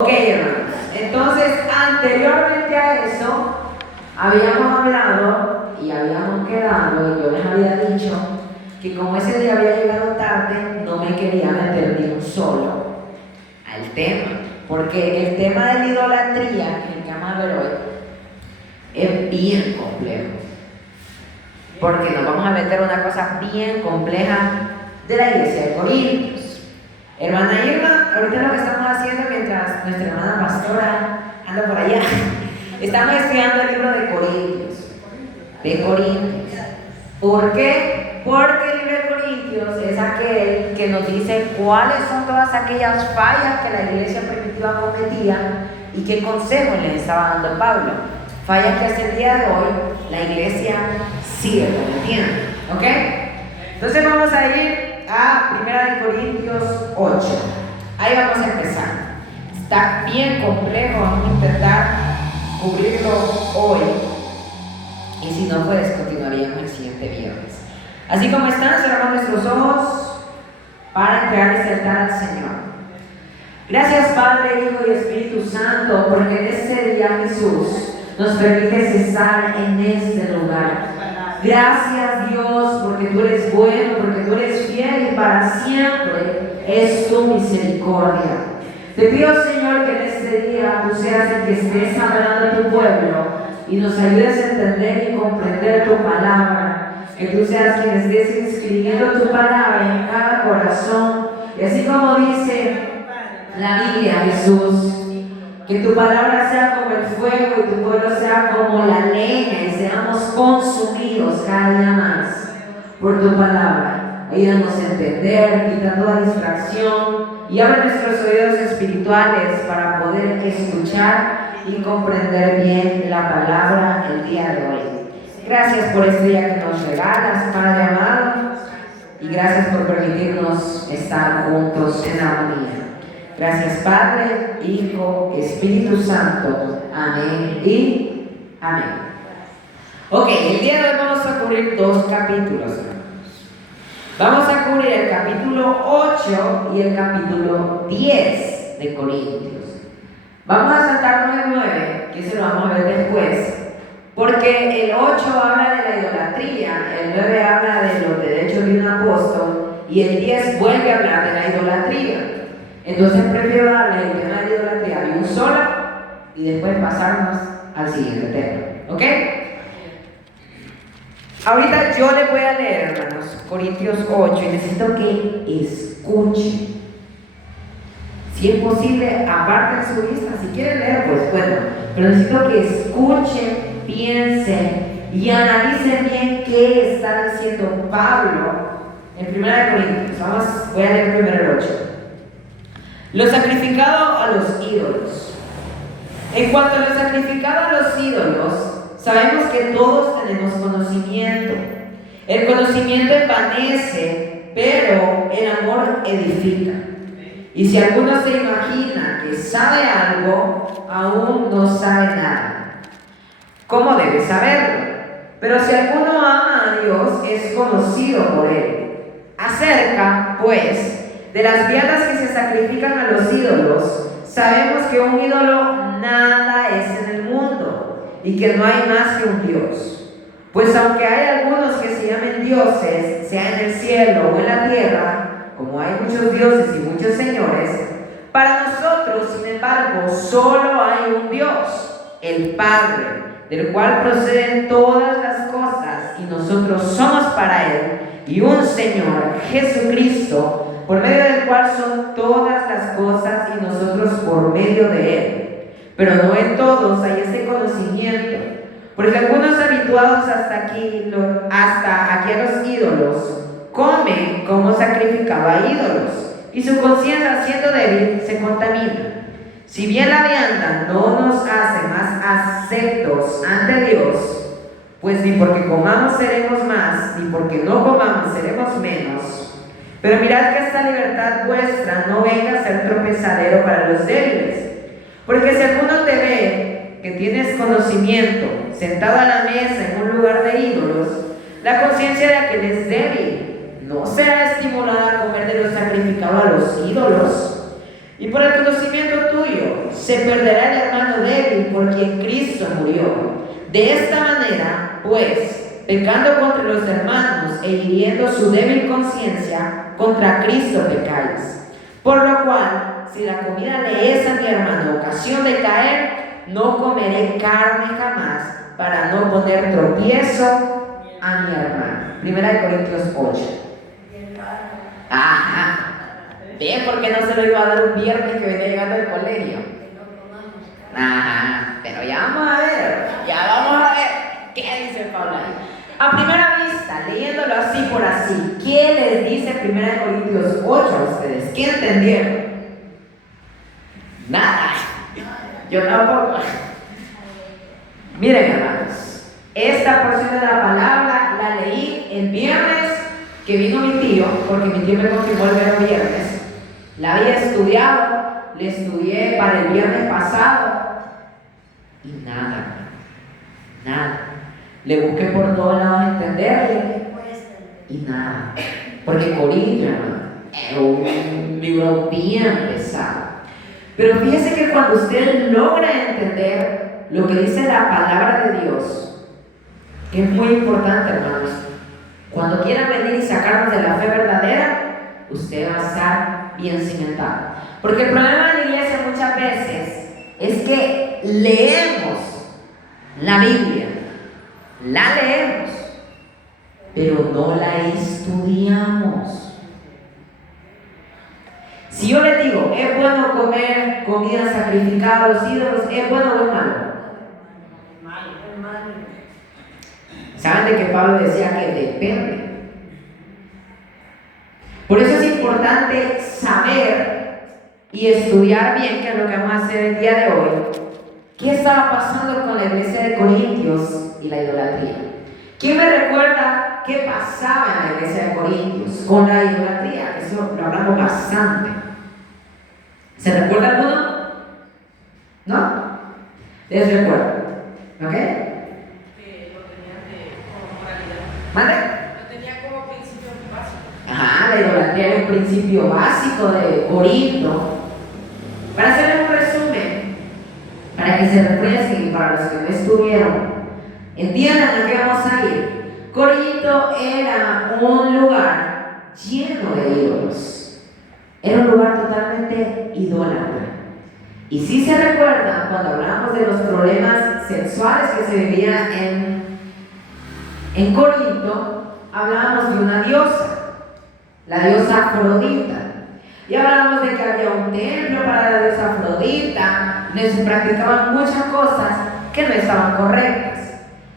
Ok, hermanos, entonces anteriormente a eso habíamos hablado y habíamos quedado, y yo les había dicho que como ese día había llegado tarde, no me quería meter ni un solo al tema, porque el tema de la idolatría, que es el que vamos a ver hoy, es bien complejo, porque nos vamos a meter una cosa bien compleja de la iglesia de Corintios. Hermana Irma, ahorita lo que estamos haciendo mientras nuestra hermana pastora anda por allá, estamos estudiando el libro de Corintios. ¿Por qué? Porque el libro de Corintios es aquel que nos dice cuáles son todas aquellas fallas que la iglesia primitiva cometía y qué consejos les estaba dando Pablo. Fallas que hasta el día de hoy la iglesia sigue cometiendo. ¿Ok? Entonces vamos a ir a 1 Corintios 8. Ahí vamos a empezar. Está bien complejo, vamos a intentar cubrirlo hoy. Y si no, pues continuaríamos el siguiente viernes. Así como están, cerramos nuestros ojos para entregar este altar al Señor. Gracias, Padre, Hijo y Espíritu Santo, porque en este día Jesús nos permite cesar en este lugar. Gracias, Dios, porque tú eres bueno, porque tú eres fiel y para siempre es tu misericordia. Te pido, Señor, que en este día tú seas el que estés hablando a tu pueblo y nos ayudes a entender y comprender tu palabra. Que tú seas quien estés escribiendo tu palabra en cada corazón. Y así como dice la Biblia, Jesús, que tu palabra sea como el fuego y tu pueblo sea como la leña y seamos consumidos cada día más por tu palabra. Ayúdanos a entender, quita toda distracción y abre nuestros oídos espirituales para poder escuchar y comprender bien la palabra el día de hoy. Gracias por este día que nos regalas, Padre amado, y gracias por permitirnos estar juntos en armonía. Gracias, Padre, Hijo, Espíritu Santo. Amén y amén. Ok, el día de hoy vamos a cubrir dos capítulos, hermanos. Vamos a cubrir el capítulo 8 y el capítulo 10 de Corintios. Vamos a saltarnos el 9, que se lo vamos a ver después, porque el 8 habla de la idolatría, el 9 habla de los derechos de un apóstol y el 10 vuelve a hablar de la idolatría. Entonces prefiero darle el tema de la idolatría de un solo y después pasarnos al siguiente tema. ¿Ok? Ahorita yo les voy a leer, hermanos, Corintios 8 y necesito que escuchen. Si es posible, aparten su vista. Si quieren leer, pues bueno. Pero necesito que escuchen, piensen y analicen bien qué está diciendo Pablo en 1 Corintios. Voy a leer primero el 8. Lo sacrificado a los ídolos. En cuanto a lo sacrificado a los ídolos, sabemos que todos tenemos conocimiento. El conocimiento envanece, pero el amor edifica. Y si alguno se imagina que sabe algo, aún no sabe nada. ¿Cómo debe saberlo? Pero si alguno ama a Dios, es conocido por él. Acerca, pues, de las viandas que se sacrifican a los ídolos, sabemos que un ídolo nada es en el mundo y que no hay más que un Dios. Pues aunque hay algunos que se llamen dioses, sea en el cielo o en la tierra, como hay muchos dioses y muchos señores, para nosotros, sin embargo, solo hay un Dios, el Padre, del cual proceden todas las cosas y nosotros somos para Él, y un Señor, Jesucristo, por medio del cual son todas las cosas y nosotros por medio de Él. Pero no en todos hay ese conocimiento, porque algunos habituados hasta aquí a los ídolos comen como sacrificado a ídolos, y su conciencia, siendo débil, se contamina. Si bien la vianda no nos hace más aceptos ante Dios, pues ni porque comamos seremos más, ni porque no comamos seremos menos. Pero mirad que esta libertad vuestra no venga a ser tropezadero para los débiles. Porque si alguno te ve que tienes conocimiento, sentado a la mesa en un lugar de ídolos, la conciencia de aquel es débil. No será estimulada a comer de lo sacrificado a los ídolos. Y por el conocimiento tuyo se perderá el hermano débil por quien Cristo murió. De esta manera, pues, pecando contra los hermanos e hiriendo su débil conciencia, contra Cristo pecáis. Por lo cual, si la comida le es a mi hermano ocasión de caer, no comeré carne jamás para no poner tropiezo a mi hermano. 1 Corintios 8. Ajá. ¿Ve por qué no se lo iba a dar un viernes que venía llegando del colegio? Ajá. Pero ya vamos a ver. ¿Qué dice Pablo ahí? A primera vista, leyéndolo así por así, ¿qué les dice 1 Corintios 8 a ustedes? ¿Qué entendieron? Nada. Yo tampoco. Miren, hermanos, esta porción de la palabra la leí el viernes que vino mi tío, porque mi tío me confirmó el mero viernes. La había estudiado, le estudié para el viernes pasado y nada. Le busqué por todos lados entenderle y nada. Porque Corintio, hermano, es un libro bien pesado. Pero fíjese que cuando usted logra entender lo que dice la palabra de Dios, que es muy importante, hermanos, cuando quieran venir y sacarnos de la fe verdadera, usted va a estar bien cimentado. Porque el problema de la iglesia muchas veces es que leemos la Biblia, la leemos, pero no la estudiamos. Si yo les digo, ¿es bueno comer comida sacrificada a los ídolos? ¿Es bueno o es malo? ¿Saben de que Pablo decía que depende? Por eso es importante saber y estudiar bien, que es lo que vamos a hacer el día de hoy, qué estaba pasando con la iglesia de Corintios y la idolatría. ¿Quién me recuerda qué pasaba en la iglesia de Corintios con la idolatría? Eso lo hablamos bastante. ¿Se recuerda alguno? ¿No? ¿Les recuerdo? ¿Ok? Que lo tenían como moralidad. ¿Vale? Lo tenía como principio básico. Ajá, la idolatría era un principio básico de Corinto. Para hacerles un resumen, para que se refresquen y para los que no estuvieron, entiendan a qué vamos a ir. Corinto era un lugar lleno de ídolos. Era un lugar totalmente idólatra. Y si se recuerdan, cuando hablamos de los problemas sexuales que se vivían en Corinto, hablábamos de una diosa, la diosa Afrodita. Y hablábamos de que había un templo para la diosa Afrodita, donde se practicaban muchas cosas que no estaban correctas.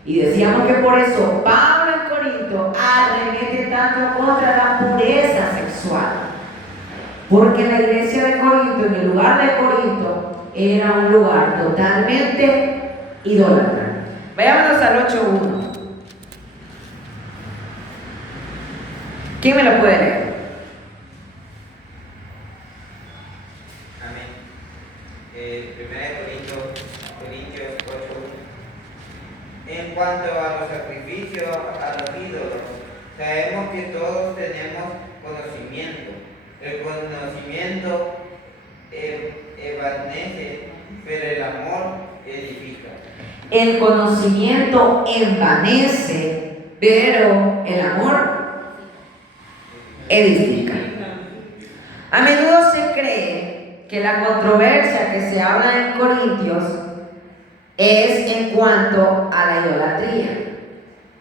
Y decíamos que por eso Pablo en Corinto arremete tanto contra la pureza sexual. Porque la iglesia de Corinto, en el lugar de Corinto, era un lugar totalmente idólatra. Vayámonos al 8.1. ¿Quién me lo puede leer? Amén. 1 Corintios 8.1. En cuanto a los sacrificios a los ídolos, sabemos que todos tenemos conocimiento. El conocimiento envanece, pero el amor edifica. El conocimiento envanece, pero el amor edifica. A menudo se cree que la controversia que se habla en Corintios es en cuanto a la idolatría,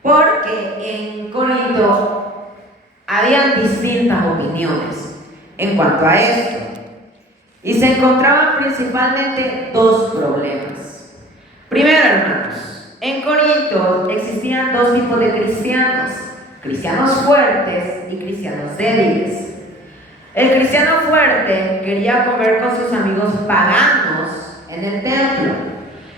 porque en Corinto habían distintas opiniones en cuanto a esto, y se encontraban principalmente dos problemas. Primero, hermanos, en Corinto existían dos tipos de cristianos: cristianos fuertes y cristianos débiles. El cristiano fuerte quería comer con sus amigos paganos en el templo.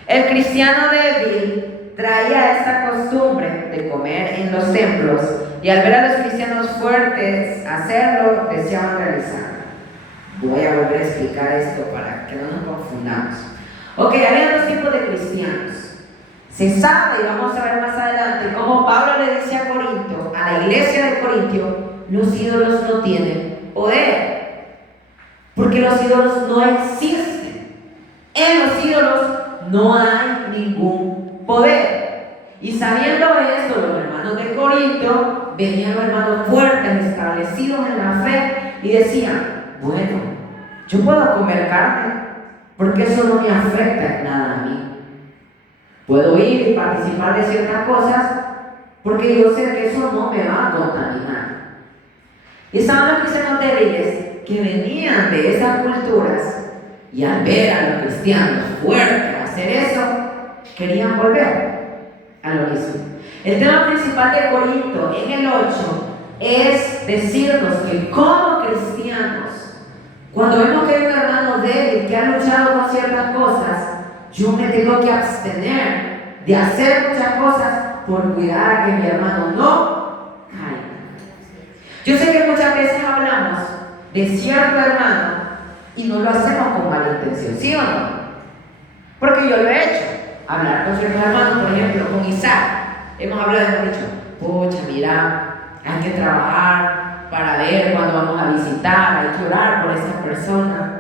El cristiano débil traía esta costumbre de comer en los templos, y al ver a los cristianos fuertes hacerlo, deseaban realizarlo. Voy a volver a explicar esto para que no nos confundamos. Ok, había dos tipos de cristianos. Se sabe, y vamos a ver más adelante, cómo Pablo le dice a Corinto, a la iglesia de Corintio, los ídolos no tienen poder. Porque los ídolos no existen. En los ídolos no hay ningún poder. Y sabiendo esto, los hermanos de Corinto venían los hermanos fuertes, establecidos en la fe, y decían: bueno, yo puedo comer carne, porque eso no me afecta en nada a mí. Puedo ir y participar de ciertas cosas, porque yo sé que eso no me va a contaminar. Y estaban los cristianos débiles que venían de esas culturas, y al ver a los cristianos fuertes hacer eso, querían volver a lo mismo. El tema principal de Corinto en el 8 es decirnos que como cristianos, cuando vemos que hay un hermano débil que ha luchado con ciertas cosas, yo me tengo que abstener de hacer muchas cosas por cuidar a que mi hermano no caiga. Yo sé que muchas veces hablamos de cierto hermano y no lo hacemos con mala intención, ¿sí o no? Porque yo lo he hecho. Hablar con ciertos hermanos, por ejemplo, con Isaac. Hemos hablado y hemos dicho: pucha, mira, hay que trabajar para ver cuándo vamos a visitar, hay que orar por esas personas.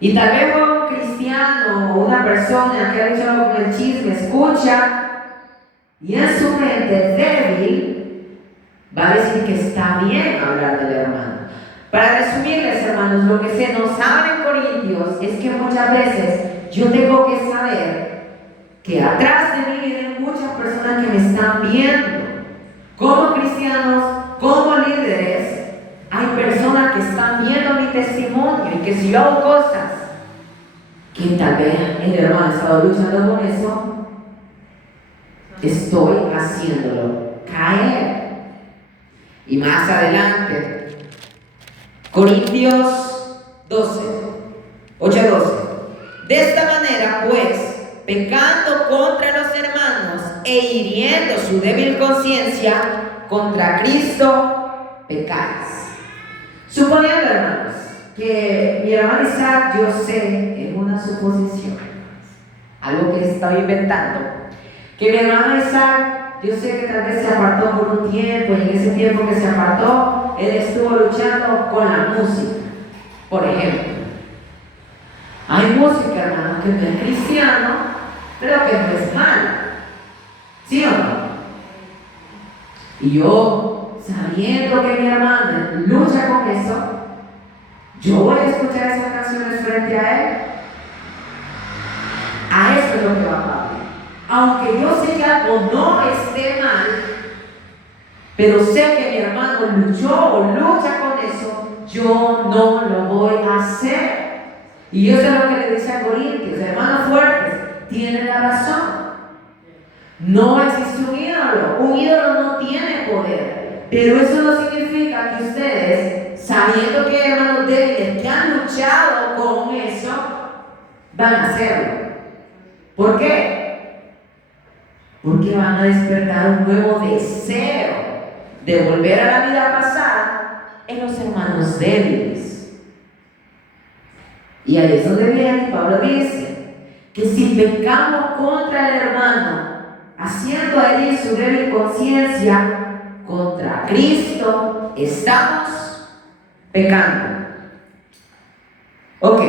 Y tal vez un cristiano o una persona que ha luchado con el chisme escucha y en su mente débil va a decir que está bien hablar del hermano. Para resumirles, hermanos, lo que se nos habla en Corintios es que muchas veces yo tengo que saber que atrás de mí vienen muchas personas que me están viendo. Como cristianos, como líderes, hay personas que están viendo mi testimonio, y que si yo hago cosas que tal vez el hermano ha estado luchando con eso, estoy haciéndolo caer. Y más adelante, Corintios 12, 8 a 12. De esta manera, pues, pecando contra los hermanos e hiriendo su débil conciencia, contra Cristo pecáis. Suponiendo, hermanos, que mi hermano Isaac, yo sé, es una suposición, algo que estaba inventando, que mi hermano Isaac, yo sé que tal vez se apartó por un tiempo, y en ese tiempo que se apartó, él estuvo luchando con la música, por ejemplo. Hay música, hermanos, que no es cristiano, pero que no es malo, ¿sí o no? Y yo, sabiendo que mi hermana lucha con eso, yo voy a escuchar esas canciones frente a él. A eso es lo que va Pablo. Aunque yo sé que algo no esté mal, pero sé que mi hermano luchó o lucha con eso, yo no lo voy a hacer. Y yo sé lo que le dice a Corintios: hermanos fuertes, tienen la razón. No existe un ídolo no tiene poder, pero eso no significa que ustedes, sabiendo que hay hermanos débiles que han luchado con eso, van a hacerlo. ¿Por qué? Porque van a despertar un nuevo deseo de volver a la vida pasada en los hermanos débiles. Y ahí es donde viene, Pablo dice que si pecamos contra el hermano, haciendo a él su débil conciencia, contra Cristo estamos pecando. Ok,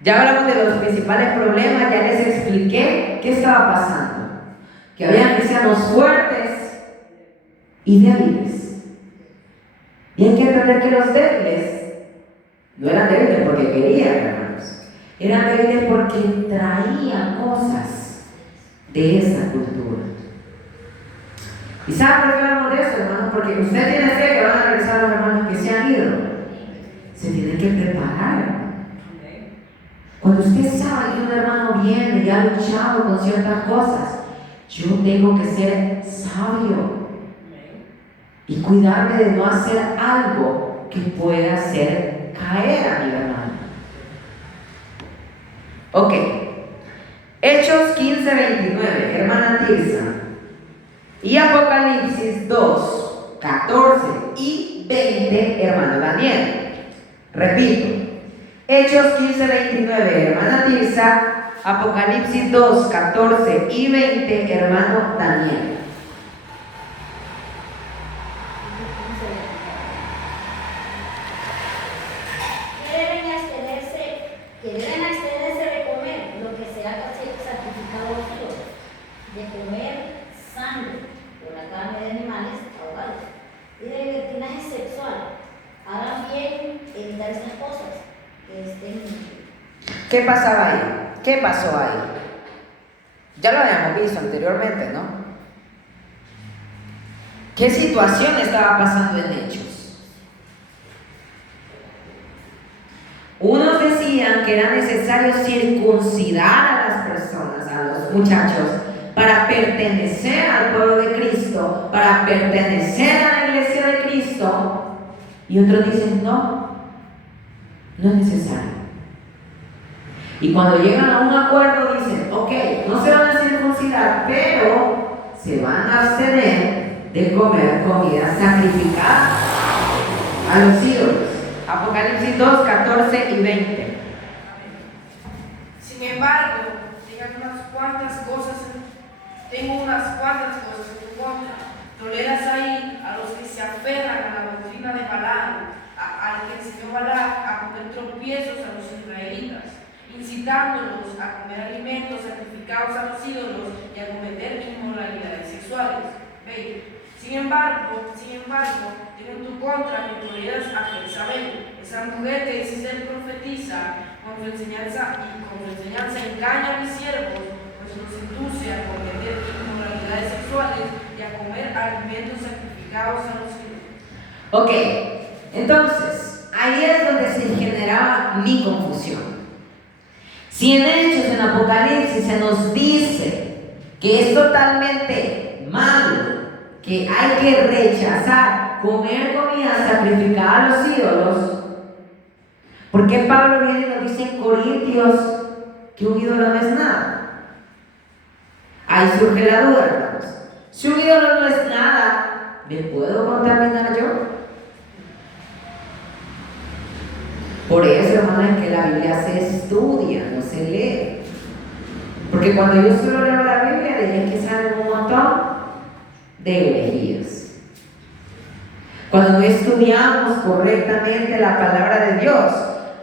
ya hablamos de los principales problemas, ya les expliqué qué estaba pasando, que había cristianos fuertes y débiles. Y hay que entender que los débiles no eran débiles porque querían, hermanos, eran débiles porque traían cosas de esa cultura. ¿Y saben por qué hablamos de esto, hermanos? Porque usted tiene fe que van a regresar los hermanos que se han ido. Se tienen que preparar. Cuando usted sabe que un hermano viene y ha luchado con ciertas cosas, yo tengo que ser sabio y cuidarme de no hacer algo que pueda hacer caer a mi hermano. Ok. Hechos 15:29, hermana Tirsa. Y Apocalipsis 2, 14 y 20, hermano Daniel. Repito. Hechos 15:29, hermana Tirsa. Apocalipsis 2, 14 y 20, hermano Daniel. los ídolos, de comer sangre o la carne de animales ahogados y de libertinaje sexual. Hagan bien evitar estas cosas que estén. ¿Qué pasaba ahí? ¿Qué pasó ahí? Ya lo habíamos visto anteriormente, ¿no? ¿Qué situación estaba pasando en Hechos? Unos decían que era necesario circuncidar a las personas, a los muchachos, para pertenecer al pueblo de Cristo, para pertenecer a la iglesia de Cristo. Y otros dicen, no, no es necesario. Y cuando llegan a un acuerdo dicen, ok, no se van a circuncidar, pero se van a abstener de comer comida sacrificada a los ídolos. Apocalipsis 2, 14 y 20. Sin embargo, tengo unas cuantas cosas en tu contra. Toleras ahí a los que se aferran a la doctrina de Balaam, al que enseñó Balaam a poner tropiezos a los israelitas, incitándolos a comer alimentos sacrificados a los ídolos y a cometer inmoralidades sexuales. 20. Sin embargo, tengo en tu contra que toleras a Jezabel, esa mujer que dice ser profetisa, con su enseñanza engaña a mis siervos, pues los induce a cometer inmoralidades sexuales y a comer alimentos sacrificados a los ídolos. Ok, entonces, ahí es donde se generaba mi confusión. Si en Hechos, en Apocalipsis, se nos dice que es totalmente malo, que hay que rechazar comer comida sacrificada a los ídolos, ¿por qué Pablo viene y nos dice en Corintios que un ídolo no es nada? Ahí surge la duda, hermanos. Si un ídolo no es nada, ¿me puedo contaminar yo? Por eso, hermanos, es que la Biblia se estudia, no se lee. Porque cuando yo solo leo la Biblia, de ahí es que salen un montón de herejías. Cuando no estudiamos correctamente la palabra de Dios,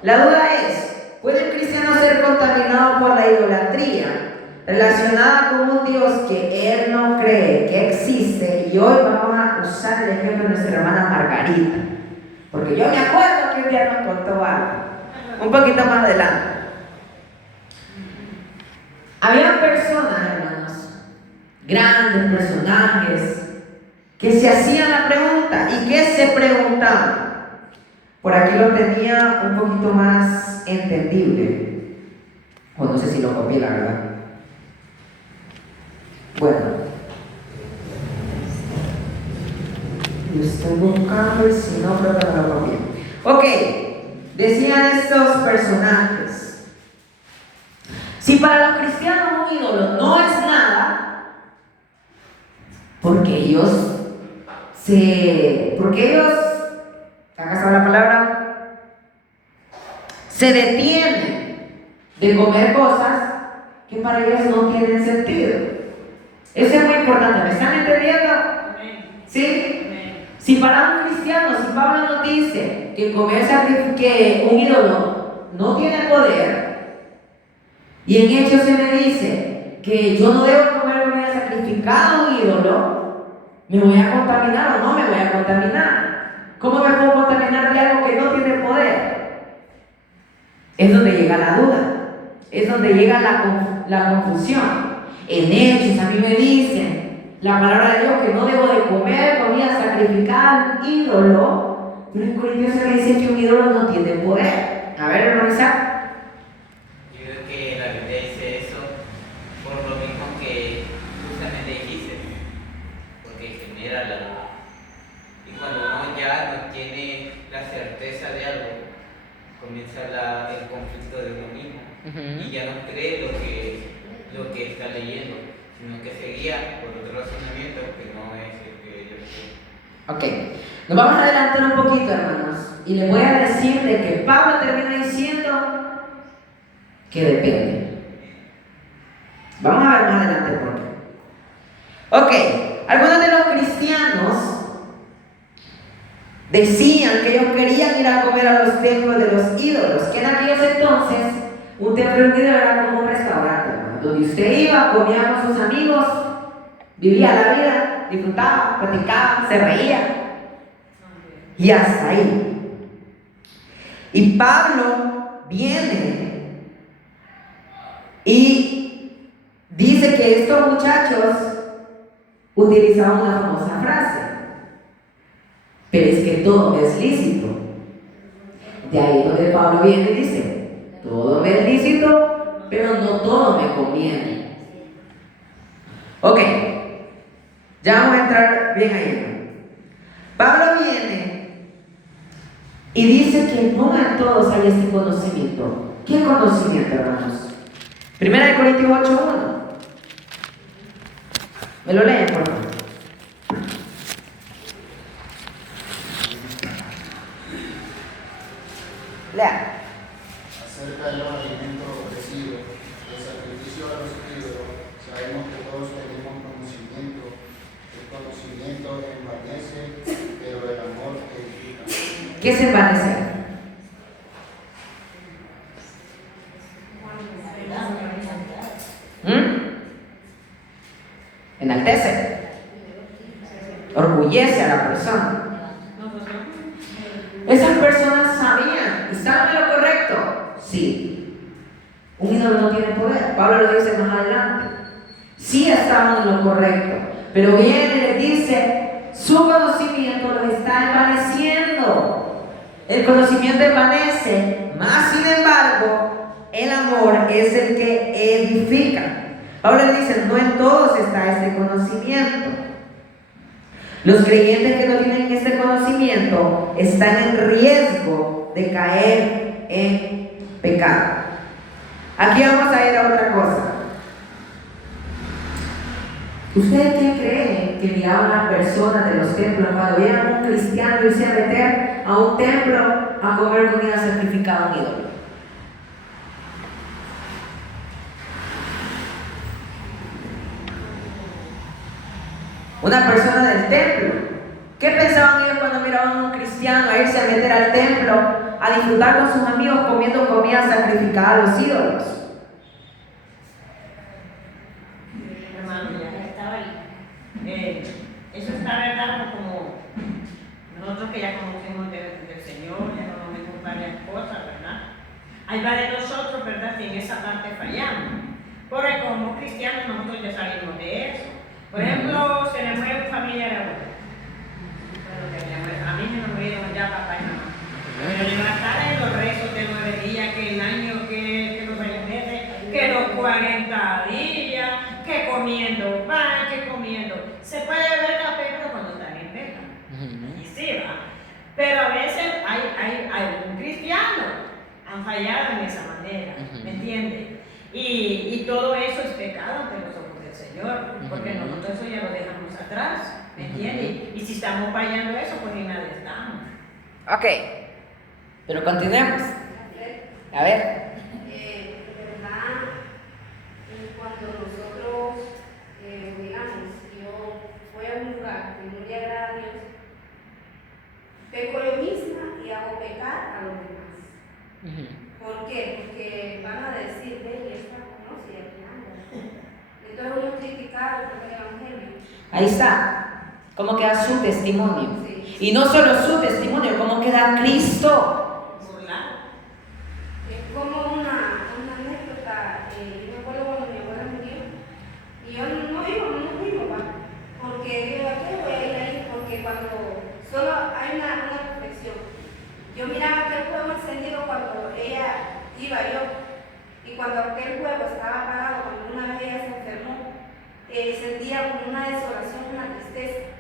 la duda es, ¿puede el cristiano ser contaminado por la idolatría relacionada con un Dios que él no cree que existe? Y hoy vamos a usar el ejemplo de nuestra hermana Margarita, porque yo me acuerdo que un día nos contó algo, un poquito más adelante. Había personas, hermanos, grandes personajes, que se hacían la pregunta. ¿Y qué se preguntaban? Por aquí lo tenía un poquito más entendible, o no sé si lo copié, la verdad. Bueno, yo estoy buscando y si no, creo que no lo copié. Ok, decían estos personajes: si para los cristianos un ídolo no es nada, porque ellos, acá está la palabra, se detienen de comer cosas que para ellos no tienen sentido. Eso es muy importante, ¿me están entendiendo? ¿Sí? Si para un cristiano, si Pablo nos dice que que un ídolo no tiene poder, y en Hechos se me dice que yo no debo comer comida sacrificada a un ídolo, ¿me voy a contaminar o no me voy a contaminar? ¿Cómo me puedo contaminar de algo que no tiene poder? Es donde llega la duda, es donde llega la confusión. En Hechos a mí me dicen la palabra de Dios que no debo de comer comida sacrificada a un ídolo, pero en Corintios se me dice que un ídolo no tiene poder. A ver, hermano Isaac. Yo creo que la Biblia dice eso por lo mismo que justamente dijiste, porque genera la duda. Y cuando uno ya no tiene la certeza de algo, comienza el conflicto de uno mismo y ya no cree lo que está leyendo, sino que se guía por otro razonamiento que no es el que yo creo. Ok, nos vamos a adelantar un poquito, hermanos, y les voy a decir de que Pablo termina diciendo que depende. Vamos a ver más adelante por qué. Ok, algunos de los cristianos decían que ellos querían ir a comer a los templos de los ídolos, que en aquellos entonces un templo de un ídolo era como un restaurante, hermano. donde usted iba, comía con sus amigos, vivía la vida, disfrutaba, platicaba, se reía. Y hasta ahí. Y Pablo viene y dice que estos muchachos utilizaban una famosa frase: pero es que todo me es lícito. De ahí donde Pablo viene y dice: todo me es lícito, pero no todo me conviene. Ok, ya vamos a entrar bien ahí. Pablo viene y dice que no en todos hay este conocimiento. ¿Qué conocimiento, hermanos? 1 Corintios 8:1. ¿Me lo leen, por favor? Lea. Acerca de los alimentos ofrecidos, el sacrificio a los ídolos, sabemos que todos tenemos conocimiento. El conocimiento envanece, pero el amor edifica. ¿Qué se envanece? Enaltece, orgullece a la persona. Esas personas sabían, ¿estaban en lo correcto? Sí. Un ídolo no tiene poder. Pablo lo dice más adelante. Sí estaban en lo correcto, pero viene y les dice: su conocimiento los está envaneciendo. El conocimiento envanece, más sin embargo, el amor es el que edifica. Pablo le dice: no en todos está este conocimiento. Los creyentes que no tienen este conocimiento están en riesgo de caer en pecado. Aquí vamos a ir a otra cosa. ¿Ustedes qué creen que miraban las personas de los templos cuando veían a un cristiano irse a meter a un templo a comer comida sacrificada a un ídolo? Una persona del templo. ¿Qué pensaban ellos cuando miraban a un cristiano a irse a meter al templo a disfrutar con sus amigos comiendo comida sacrificada a los ídolos? Hermano, ya estaba ahí. Eso está verdad, como nosotros que ya conocemos del Señor, ya conocemos varias cosas, ¿verdad? Hay varios de nosotros, ¿verdad?, que en esa parte fallamos. Porque como cristianos nosotros ya salimos de eso. Por ejemplo, se le muere un familiar a uno. Bueno, a mí se me murieron ya papá y mamá. Pero levantar en los rezos de 9 días, que el año, que los 6 meses, que los 40 días, que comiendo pan, que comiendo. Se puede beber café, pero cuando están en pecado. Y sí, va. Pero a veces hay un cristiano han fallado en esa manera, ¿me entiendes? Y todo eso es pecado ante los ojos del Señor, porque nosotros eso ya lo dejamos atrás, ¿me entiendes? Y si estamos fallando eso, pues ni nada estamos. Ok, pero continuemos. A ver. De verdad, cuando nosotros, digamos, yo voy a un lugar que no le agrada a Dios, peco yo misma y hago pecar a los demás. ¿Por qué? Porque van a decir: ven, esta conoce y aquí anda. Entonces uno critica el Evangelio. Ahí está. ¿Cómo queda su testimonio? Sí. Y no solo su testimonio, ¿cómo queda Cristo? Es como una anécdota. Yo me acuerdo cuando mi abuela murió y yo no iba, porque digo: ¿a qué voy a ir ahí? Porque cuando solo hay una reflexión. Yo miraba aquel fuego encendido cuando ella iba yo, y cuando aquel fuego estaba apagado, cuando una vez ella se enfermó, sentía como una desolación, una tristeza.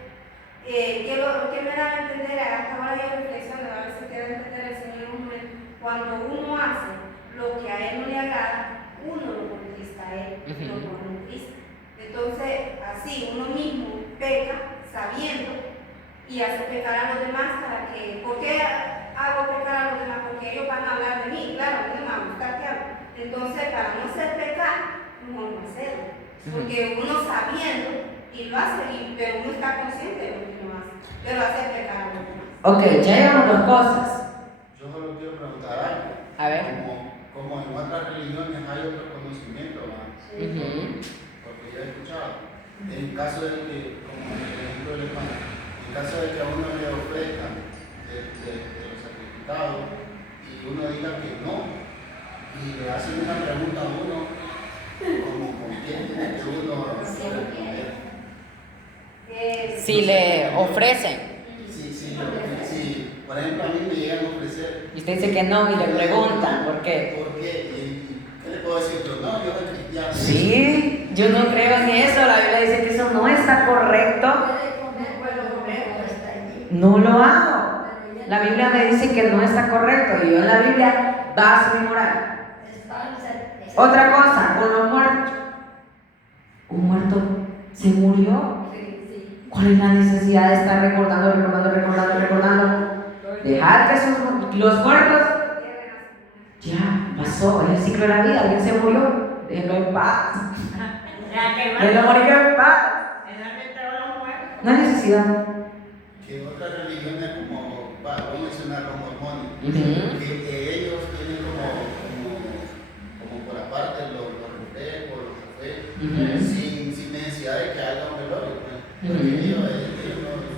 ¿Qué me da a entender? Hasta ahora yo reflexiono, a veces queda a entender el Señor en un momento. Cuando uno hace lo que a Él no le agrada, uno lo conquista a Él, lo conquista. Entonces, así uno mismo peca sabiendo y hace pecar a los demás para que. ¿Por qué hago pecar a los demás? Porque ellos van a hablar de mí, claro, no me va a gustar que hago. Entonces, para no hacer pecar, no hacerlo. Porque uno sabiendo y lo hace, pero uno está consciente de lo que uno hace, pero hace pecar a los demás. Ok, ya llevamos dos cosas. Yo solo quiero preguntar algo. A ver. Como en otras religiones hay otro conocimiento, ¿verdad? Ujú. Porque yo he escuchado. En caso de que, como el ejemplo del hermano, en caso de que a uno le ofrezcan de los sacrificados y uno diga que no, y le hacen una pregunta a uno, como con quién tiene que uno responder. Si le ofrecen Si, por ejemplo, a mí me llegan a ofrecer. y usted dice que no y le preguntan por qué. ¿Por qué? ¿Y qué le puedo decir yo? No, yo soy cristiano. Sí, yo no creo en eso. La Biblia dice que eso no está correcto. No lo hago. La Biblia me dice que no está correcto y yo en la Biblia baso mi moral. Otra cosa, con los muertos. Un muerto se murió. ¿Cuál es la necesidad de estar recordando? Dejar que los muertos ya pasó, es el ciclo de la vida, alguien se murió, déjenlo en paz. Déjenlo morir en paz. No hay necesidad. Que otras religiones como, voy a mencionar los mormones, Ujú. que ellos tienen como por aparte los reflejos, los cafés, Ujú. sin necesidad de que haya un velorio, pues. Ujú. Porque ellos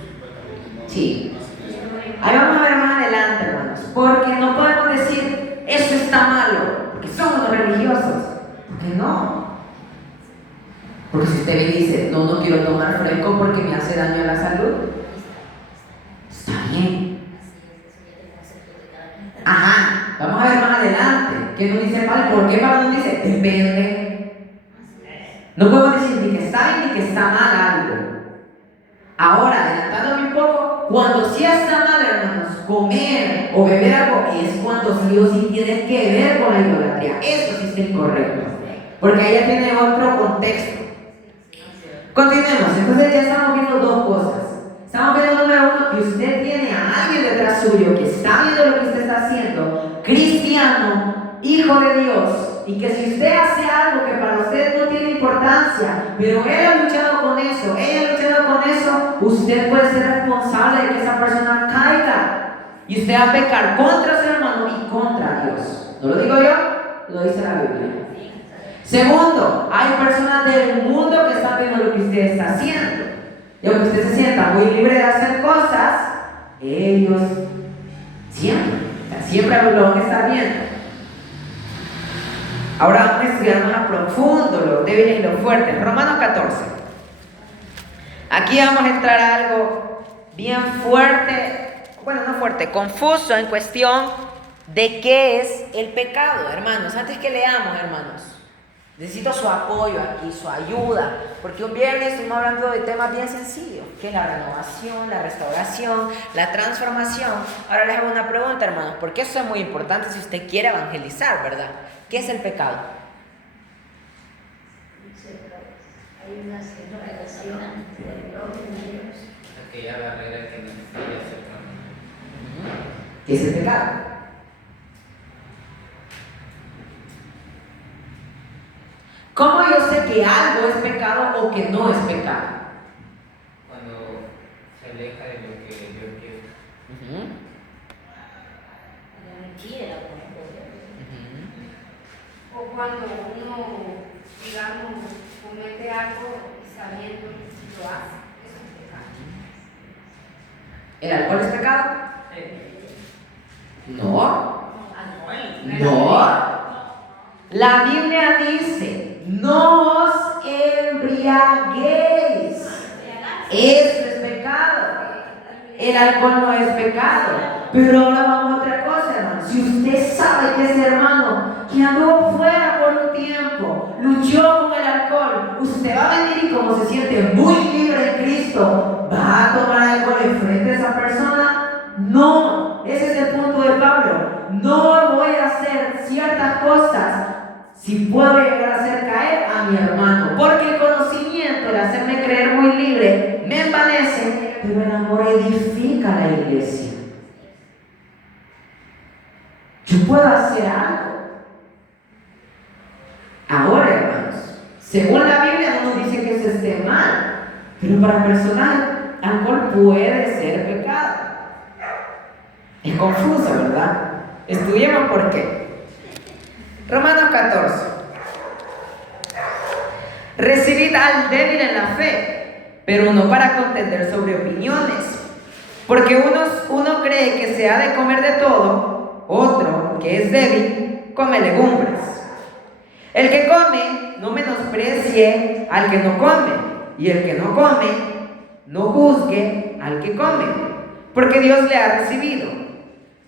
supuestamente no Sí. hacen eso. Ahí vamos a ver más adelante, hermanos, porque no podemos decir eso está malo, porque somos los religiosos, porque no. Porque si usted me dice, no quiero tomar fresco porque me hace daño a la salud, está bien. Ajá, vamos a ver más adelante. ¿Qué nos dice Pablo? ¿Por qué Pablo nos dice? Depende. No podemos decir ni que está bien ni que está mal algo. Ahora, adelantándome un poco, cuando sí está mal, hermanos, comer o beber algo es cuando sí o sí tiene que ver con la idolatría. Eso sí está incorrecto, porque ahí ya tiene otro contexto. Continuemos, entonces ya estamos viendo dos cosas. Estamos viendo, número uno, que usted tiene a alguien detrás suyo que está viendo lo que usted está haciendo, cristiano, hijo de Dios, y que si usted hace algo que para usted no tiene importancia, pero él ha luchado con eso, ella ha luchado con eso, usted puede ser responsable de que esa persona caiga. Y usted va a pecar contra su hermano y contra Dios. ¿No lo digo yo? Lo dice la Biblia. Segundo, hay personas del mundo que están viendo lo que usted está haciendo. Y aunque usted se sienta muy libre de hacer cosas, ellos siempre lo van a estar viendo. Ahora vamos a estudiar más a profundo los débiles y los fuertes. Romanos 14. Aquí vamos a entrar a algo bien fuerte, bueno, no fuerte, confuso en cuestión de qué es el pecado, hermanos. Antes que leamos, hermanos, necesito su apoyo aquí, su ayuda, porque un viernes estuvimos hablando de temas bien sencillos, que es la renovación, la restauración, la transformación. Ahora les hago una pregunta, hermanos, porque eso es muy importante si usted quiere evangelizar, ¿verdad? ¿Qué es el pecado? Hay una separación entre el hombre y Dios. Aquella barrera que nos impide acercarnos. ¿Qué es el pecado? ¿Cómo yo sé que algo es pecado o que no es pecado? Cuando se aleja de lo que yo quiero. La mentira, por ejemplo. O cuando uno, digamos, comete algo y sabiendo si lo hace, eso es pecado. ¿El alcohol es pecado? No. No. La Biblia dice, no os embriaguéis. Eso es pecado. El alcohol no es pecado. Pero ahora vamos a otra cosa, hermano. Si usted sabe que ese hermano que anduvo fuera por un tiempo, luchó con el alcohol, usted va a venir y como se siente muy libre en Cristo, ¿va a tomar alcohol enfrente de esa persona? No. Ese es el punto de Pablo. No voy a hacer ciertas cosas si puedo llegar a hacer caer a mi hermano, porque el conocimiento de hacerme creer muy libre me envanece, pero el amor edifica la iglesia. Yo puedo hacer algo. Ahora, hermanos, según la Biblia no nos dice que eso esté mal, pero para personas el alcohol puede ser pecado. Es confuso, ¿verdad? Estudiemos por qué. Romanos 14. Recibid al débil en la fe, pero no para contender sobre opiniones. Porque uno cree que se ha de comer de todo, otro, que es débil, come legumbres. El que come, no menosprecie al que no come, y el que no come, no juzgue al que come, porque Dios le ha recibido.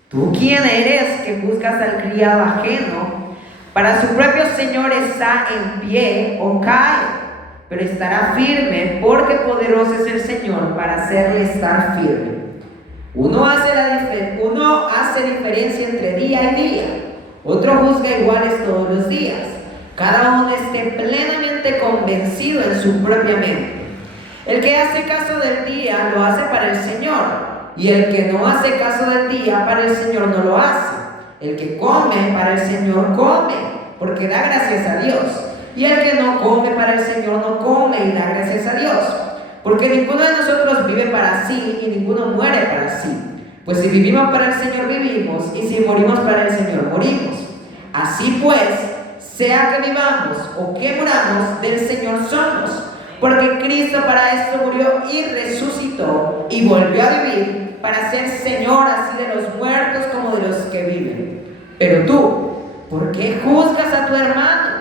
¿Tú quién eres que juzgas al criado ajeno? Para su propio Señor está en pie o cae, pero estará firme, porque poderoso es el Señor para hacerle estar firme. Uno hace diferencia entre día y día, otro juzga iguales todos los días. Cada uno esté plenamente convencido en su propia mente. El que hace caso del día lo hace para el Señor, y el que no hace caso del día para el Señor no lo hace. El que come para el Señor come, porque da gracias a Dios. Y el que no come para el Señor no come y da gracias a Dios. Porque ninguno de nosotros vive para sí y ninguno muere para sí. Pues si vivimos para el Señor vivimos, y si morimos para el Señor morimos. Así pues, sea que vivamos o que muramos, del Señor somos. Porque Cristo para esto murió y resucitó y volvió a vivir para ser Señor así de los muertos como de los que viven. Pero tú, ¿por qué juzgas a tu hermano?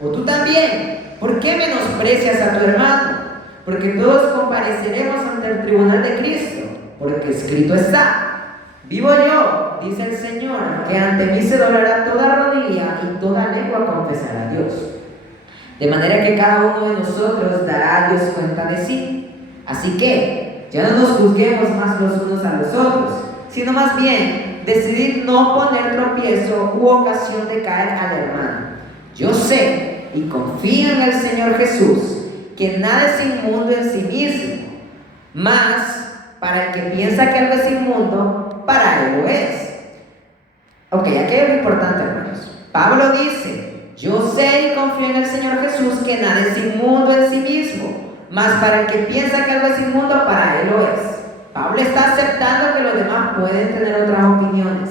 O tú también, ¿por qué menosprecias a tu hermano? Porque todos compareceremos ante el tribunal de Cristo, porque escrito está: vivo yo, dice el Señor, que ante mí se doblará toda rodilla y toda lengua confesará a Dios. De manera que cada uno de nosotros dará a Dios cuenta de sí. Así que ya no nos juzguemos más los unos a los otros, sino más bien decidir no poner tropiezo u ocasión de caer al hermano. Yo sé y confío en el Señor Jesús, que nada es inmundo en sí mismo, mas para el que piensa que algo es inmundo, para él lo es. Ok, aquí hay lo importante, hermanos. Pablo dice: yo sé y confío en el Señor Jesús, que nada es inmundo en sí mismo, mas para el que piensa que algo es inmundo, para él lo es. Pablo está aceptando que los demás pueden tener otras opiniones.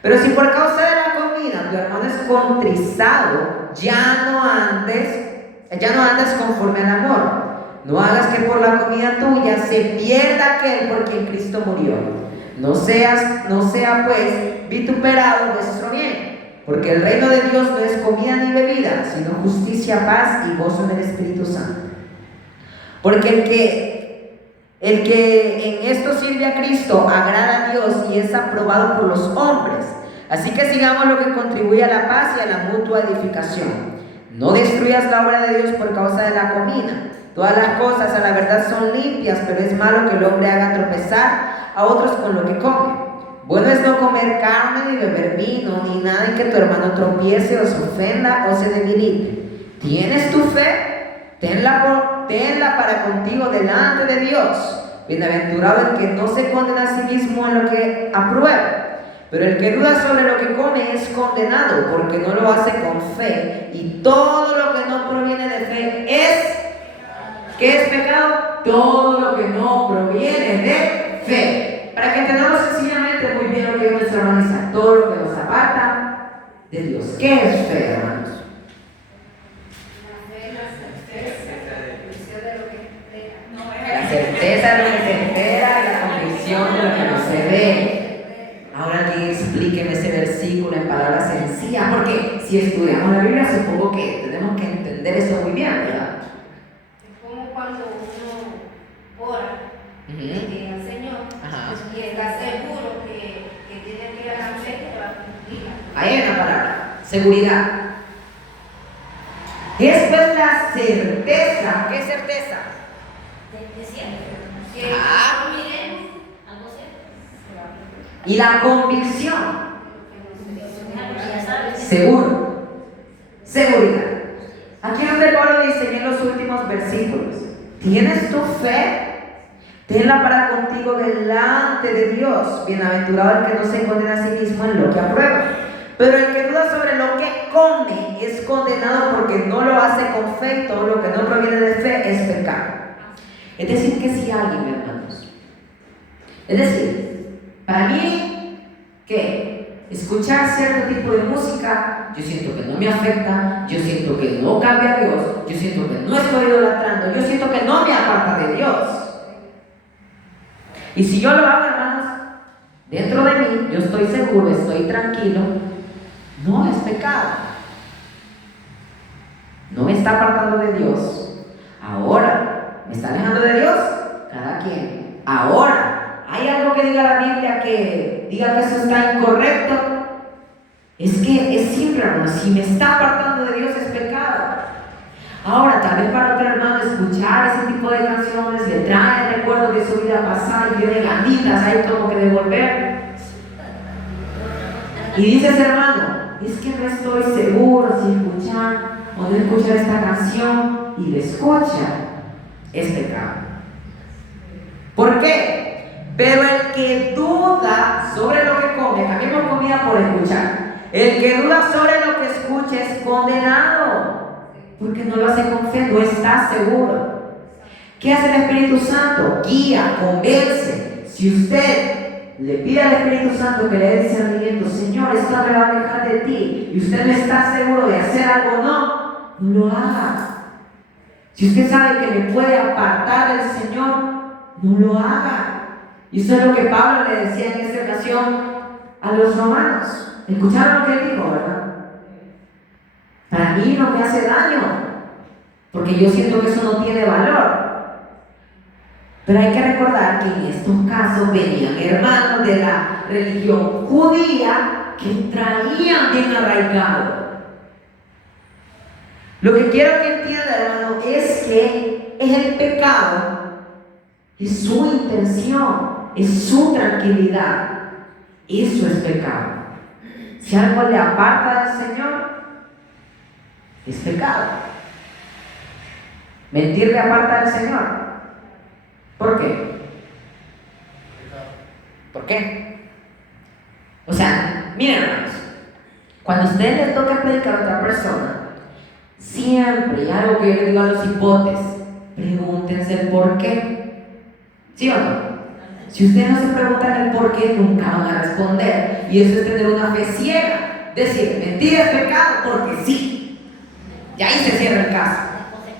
Pero si por causa de la comida tu hermano es contrizado, ya no andes conforme al amor. No hagas que por la comida tuya se pierda aquel por quien Cristo murió. No sea pues vituperado vuestro bien, porque el reino de Dios no es comida ni bebida, sino justicia, paz y gozo en el Espíritu Santo. Porque el que en esto sirve a Cristo agrada a Dios y es aprobado por los hombres. Así que sigamos lo que contribuye a la paz y a la mutua edificación. No destruyas la obra de Dios por causa de la comida. Todas las cosas a la verdad son limpias, pero es malo que el hombre haga tropezar a otros con lo que come. Bueno es no comer carne, ni beber vino, ni nada en que tu hermano tropiece o se ofenda o se debilite. ¿Tienes tu fe? Tenla para contigo delante de Dios. Bienaventurado el que no se condena a sí mismo en lo que aprueba. Pero el que duda sobre lo que come es condenado, porque no lo hace con fe. Y todo lo que no proviene de fe es... ¿Qué es pecado? Todo lo que no proviene de fe. Para que entendamos sencillamente muy bien lo que es nuestra hermana, todo lo que nos aparta de Dios. ¿Qué es fe, hermanos? La certeza de lo que se espera y la convicción de lo que no se ve. Ahora alguien explíqueme ese versículo en palabras sencillas, porque si estudiamos la Biblia supongo que tenemos que entender eso muy bien, ¿verdad? Es como cuando uno ora al Señor y está seguro que tiene que ir a la fe que va a cumplir. Ahí hay una palabra, seguridad. Después la certeza. ¿Qué certeza? De siempre. Que Ah. no miremos Algo cierto. Y la convicción. Ya sabes. Seguro. Seguridad. Aquí es donde Pablo dice en los últimos versículos: ¿tienes tu fe? Tenla para contigo delante de Dios. Bienaventurado el que no se condena a sí mismo en lo que aprueba. Pero el que duda sobre lo que come es condenado, porque no lo hace con fe, y todo lo que no proviene de fe es pecado. Es decir, que si alguien, hermanos, es decir, para mí, que escuchar cierto tipo de música, yo siento que no me afecta, yo siento que no cambia a Dios, yo siento que no estoy idolatrando, yo siento que no me aparta de Dios. Y si yo lo hago, hermanos, dentro de mí, yo estoy seguro, estoy tranquilo, no es pecado. No me está apartando de Dios. Ahora, ¿me está alejando de Dios? Cada quien. Ahora, ¿hay algo que diga la Biblia que diga que eso está incorrecto? Es que es simple, hermano. Si me está apartando de Dios es pecado. Ahora, tal vez para otro hermano escuchar ese tipo de canciones le trae recuerdos de su vida pasada y tiene ganitas ahí como que de volver. Y dices, hermano, es que no estoy seguro si escuchar o no escuchar esta canción, y le escucha, es pecado. ¿Por qué? Pero el que duda sobre lo que come, cambiemos comida por escuchar. El que duda sobre lo que escucha es condenado, porque no lo hace con fe, no está seguro. ¿Qué hace el Espíritu Santo? Guía, convence. Si usted le pide al Espíritu Santo que le dé discernimiento, Señor, esto me va a alejar de ti, y usted no está seguro de hacer algo, no lo haga. Si usted sabe que le puede apartar del Señor, no lo haga. Y eso es lo que Pablo le decía en esta ocasión a los romanos. ¿Escucharon lo que él dijo, verdad? Para mí no me hace daño, porque yo siento que eso no tiene valor. Pero hay que recordar que en estos casos venían hermanos de la religión judía que traían bien arraigado. Lo que quiero que entienda, hermano, es que es el pecado, es su intención, es su tranquilidad. Eso es pecado. Si algo le aparta del Señor, es pecado. Mentir le aparta del Señor. ¿Por qué? ¿Por qué? O sea, miren, hermanos, cuando a usted le toca predicar a otra persona, siempre, y algo que yo le digo a los hipotes, pregúntense el por qué. ¿Sí o no? Si ustedes no se preguntan el por qué, nunca van a responder. Y eso es tener una fe ciega. Decir, mentir es pecado porque sí. Y ahí se cierra el caso.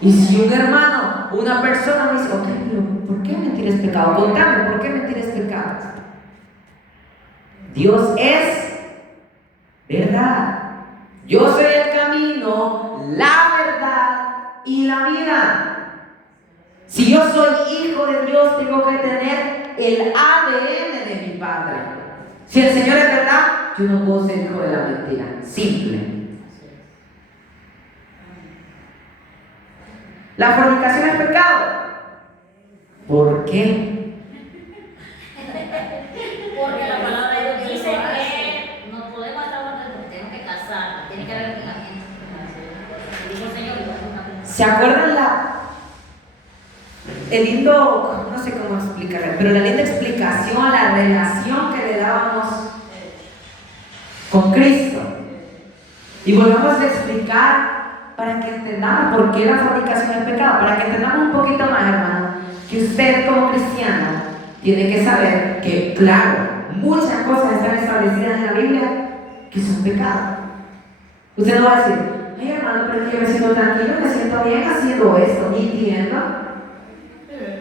Y si un hermano, una persona me dice, ok, pero ¿por qué mentir es pecado? Contame, ¿por qué mentir es pecado? Dios es verdad. Yo soy el camino, la verdad y la vida. Si yo soy hijo de Dios, tengo que tener el ADN de mi Padre. Si el Señor es verdad, yo no puedo ser hijo de la mentira. Simple. ¿La fornicación es pecado? ¿Por qué? Porque la palabra de Dios dice que no podemos estar juntos porque tenemos que casar, tiene que haber entrenamiento. Dijo el Señor, ¿Se acuerdan el lindo, no sé cómo explicarlo, pero la linda explicación a la relación que le dábamos con Cristo? Y volvamos a explicar para que entendamos por qué la fornicación es pecado, para que entendamos un poquito más, hermano, que usted como cristiano tiene que saber que, claro, muchas cosas están establecidas en la Biblia que son pecados. Usted no va a decir, ay hermano, pero es que yo me siento tranquilo, me siento bien haciendo esto, mintiendo.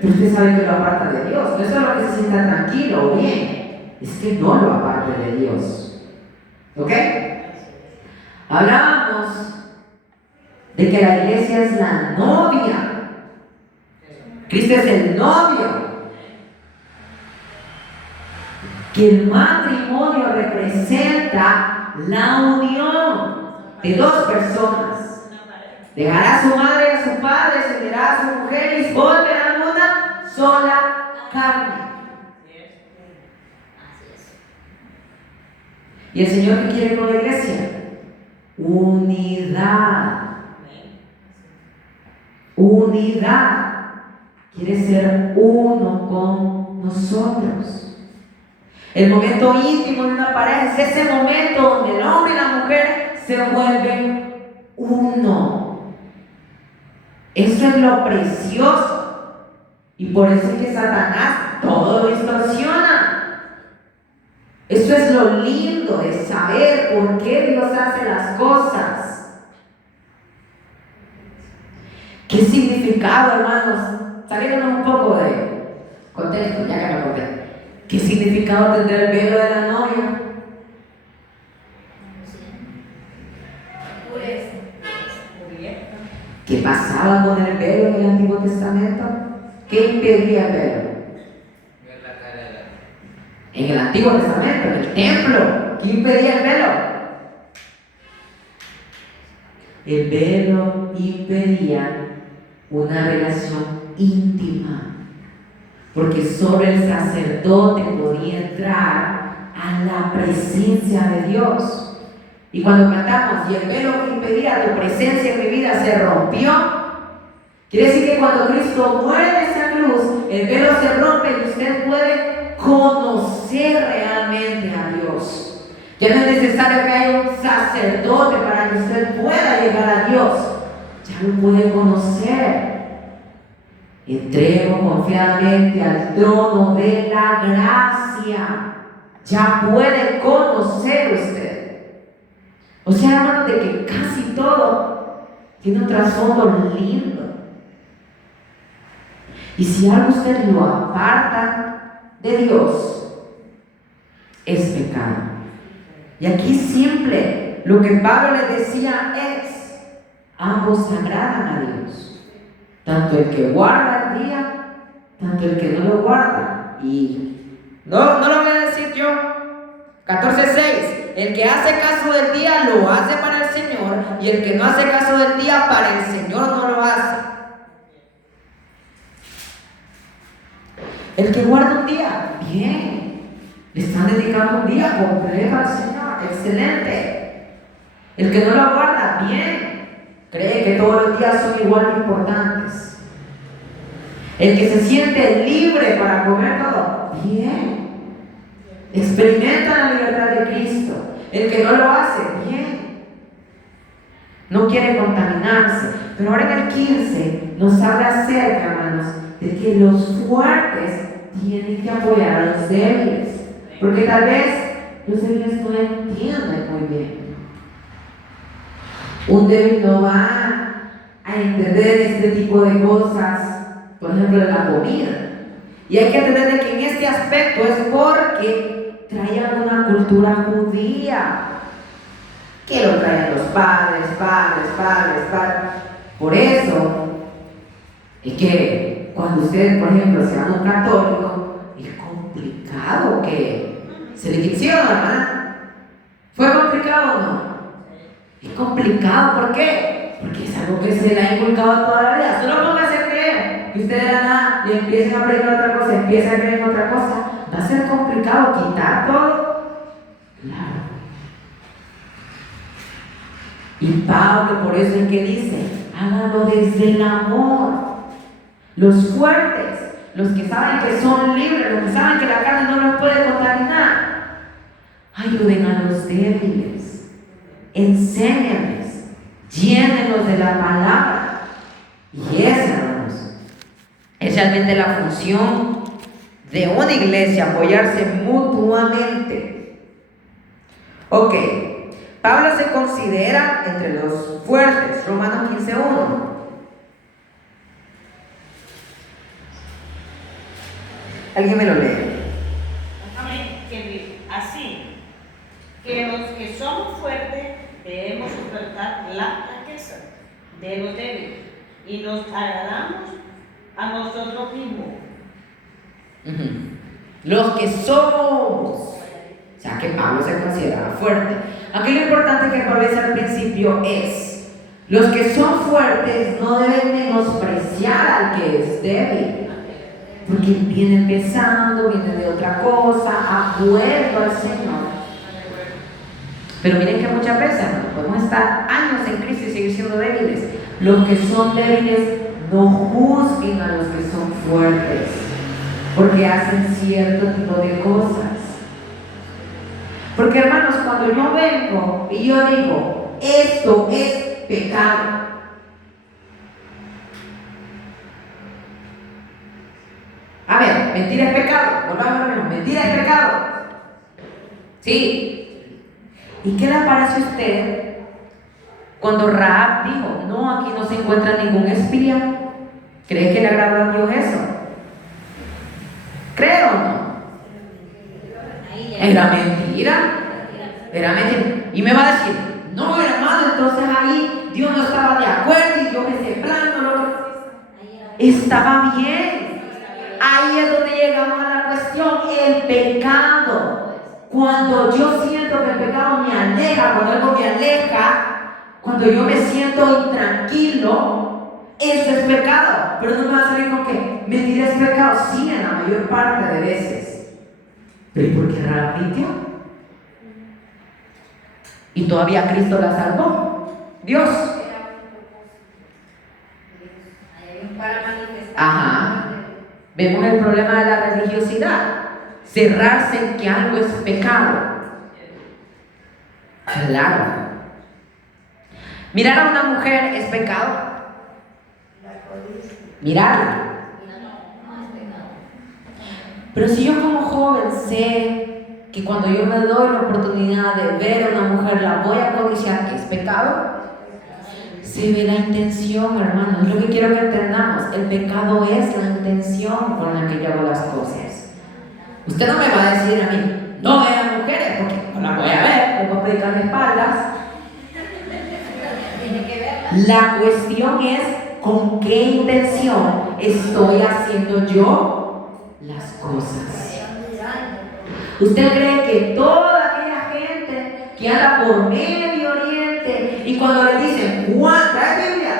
Pero usted sabe que lo aparta de Dios. No es solo que se sienta tranquilo o bien, es que no lo aparte de Dios. ¿Ok? Hablábamos de que la iglesia es la novia. Cristo es el novio. Que el matrimonio representa la unión de dos personas. Dejará a su madre y a su padre, se unirá a su mujer y volverán una sola carne. ¿Y el Señor qué quiere con la iglesia? Unidad. Unidad. Quiere ser uno con nosotros. El momento íntimo de una pareja es ese momento donde el hombre y la mujer se vuelven uno. Eso es lo precioso. Y por eso es que Satanás todo lo distorsiona. Eso es lo lindo de saber por qué Dios hace las cosas. ¿Qué significado, hermanos? Saliéndonos un poco de contexto, ya que me conté. ¿Qué significado tendrá el velo de la novia? ¿Qué pasaba con el velo en el Antiguo Testamento? ¿Qué impedía el velo? Ver la cara de la... En el Antiguo Testamento, en el templo, ¿qué impedía el velo? El velo impedía una relación íntima, porque solo el sacerdote podía entrar a la presencia de Dios. Y cuando cantamos, y el velo que impedía tu presencia en mi vida se rompió, quiere decir que cuando Cristo muere en esa cruz, el velo se rompe y usted puede conocer realmente a Dios. Ya no es necesario que haya un sacerdote para que usted pueda llegar a Dios. Ya lo puede conocer. Entremos confiadamente al trono de la gracia. Ya puede conocer usted. O sea, hermano, de que casi todo tiene un trasfondo lindo. Y si algo usted lo aparta de Dios, es pecado. Y aquí simple, lo que Pablo le decía es, ambos agradan a Dios. Tanto el que guarda el día, tanto el que no lo guarda. Y no lo voy a decir yo. 14:6. El que hace caso del día lo hace para el Señor, y el que no hace caso del día para el Señor no lo hace. El que guarda un día, bien, le están dedicando un día completo al Señor, excelente. El que no lo guarda, bien, cree que todos los días son igual de importantes. El que se siente libre para comer todo, bien, experimenta la libertad de Cristo. El que no lo hace, bien, no quiere contaminarse. Pero ahora en el 15 nos habla acerca, hermanos, de que los fuertes tienen que apoyar a los débiles, porque tal vez los débiles no entienden muy bien. Un débil no va a entender este tipo de cosas, por ejemplo, de la comida. Y hay que entender de que en este aspecto es porque traían una cultura judía, que lo traían los padres. Por eso es que cuando ustedes, por ejemplo, sean un católico, es complicado que se le quisiera, ¿verdad? ¿Fue complicado o no? Es complicado, ¿por qué? Porque es algo que se le ha inculcado toda la vida. Solo póngase a creer que ustedes de la nada le empiecen a predicar otra cosa, empiezan a creer en otra cosa. Va a ser complicado quitar todo. Claro. Y Pablo por eso es que dice, háganlo desde el amor. Los fuertes, los que saben que son libres, los que saben que la carne no los puede contaminar, ayuden a los débiles, enséñenles, llénenlos de la palabra. Y esa, hermanos, es realmente la función de una iglesia, apoyarse mutuamente. Ok, Pablo se considera entre los fuertes, Romanos 15:1. ¿Alguien me lo lee? Así que los que somos fuertes debemos soportar la fraqueza de los débiles y nos agradamos a nosotros mismos. Los que somos, o sea que Pablo se consideraba fuerte. Aquí lo importante que Pablo dice al principio es: los que son fuertes no deben menospreciar al que es débil, porque viene empezando, viene de otra cosa, ha vuelto al Señor. Pero miren que muchas veces podemos estar años en Cristo y seguir siendo débiles. Los que son débiles no juzguen a los que son fuertes, porque hacen cierto tipo de cosas. Porque, hermanos, cuando yo vengo y yo digo, esto es pecado, a ver, mentira es pecado, volvamos a lo mismo, mentira es pecado, sí. ¿Y qué le parece a usted cuando Rahab dijo, no, aquí no se encuentra encuentra ningún espía. ¿Cree que le agrada a Dios eso? ¿Cree o no? Era mentira. Era mentira. Y me va a decir, no, hermano, entonces ahí Dios no estaba de acuerdo y yo ese plan no lo... Estaba bien. Ahí es donde llegamos a la cuestión, el pecado. Cuando yo siento que el pecado me aleja, cuando algo me aleja, cuando yo me siento intranquilo, eso es pecado. Pero no me va a salir con que mentira es pecado. Sí, en la mayor parte de veces. Pero ¿y por qué la admitió? Y todavía Cristo la salvó. Dios. Para manifestar. Ajá. Vemos el problema de la religiosidad. Cerrarse en que algo es pecado. Claro. Mirar a una mujer es pecado. Mirarla. Pero si yo como joven sé que cuando yo me doy la oportunidad de ver a una mujer la voy a codiciar, ¿es pecado? Se ve la intención, hermanos. Es lo que quiero que entendamos. El pecado es la intención con la que yo hago las cosas. Usted no me va a decir a mí, no vean mujeres, porque no las voy a ver, le voy a predicar mis espaldas. La cuestión es con qué intención estoy haciendo yo las cosas. ¿Usted cree que toda aquella gente que anda por Medio Oriente y cuando le dicen, Juan, ¿trae Biblias?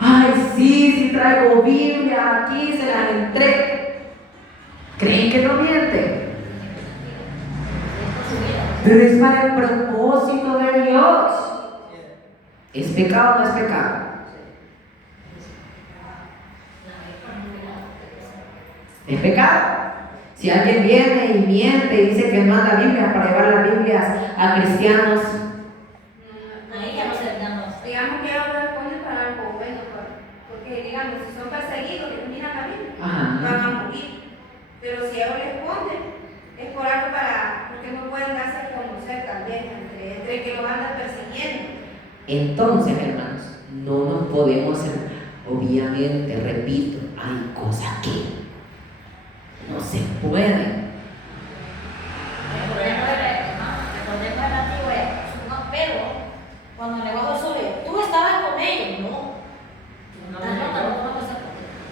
Ay, sí traigo Biblia, aquí se las entrego. ¿Creen que no mienten? Pero es para el propósito de Dios. ¿Es pecado o no es pecado? Es pecado. Si alguien viene y miente y dice que manda Biblias para llevar las Biblias a cristianos, Ahí ya no se damos. Digamos que ahora responden para algo bueno, porque digamos, si son perseguidos que terminan la Biblia, Ajá. van a morir. Pero si ellos responden, es por algo porque no pueden darse a conocer también entre que los andan persiguiendo. entonces, hermanos, no nos podemos, obviamente, repito, hay cosas que no se pueden. Recordemos el antiguo, pero cuando el negocio subió, tú estabas con ellos, no.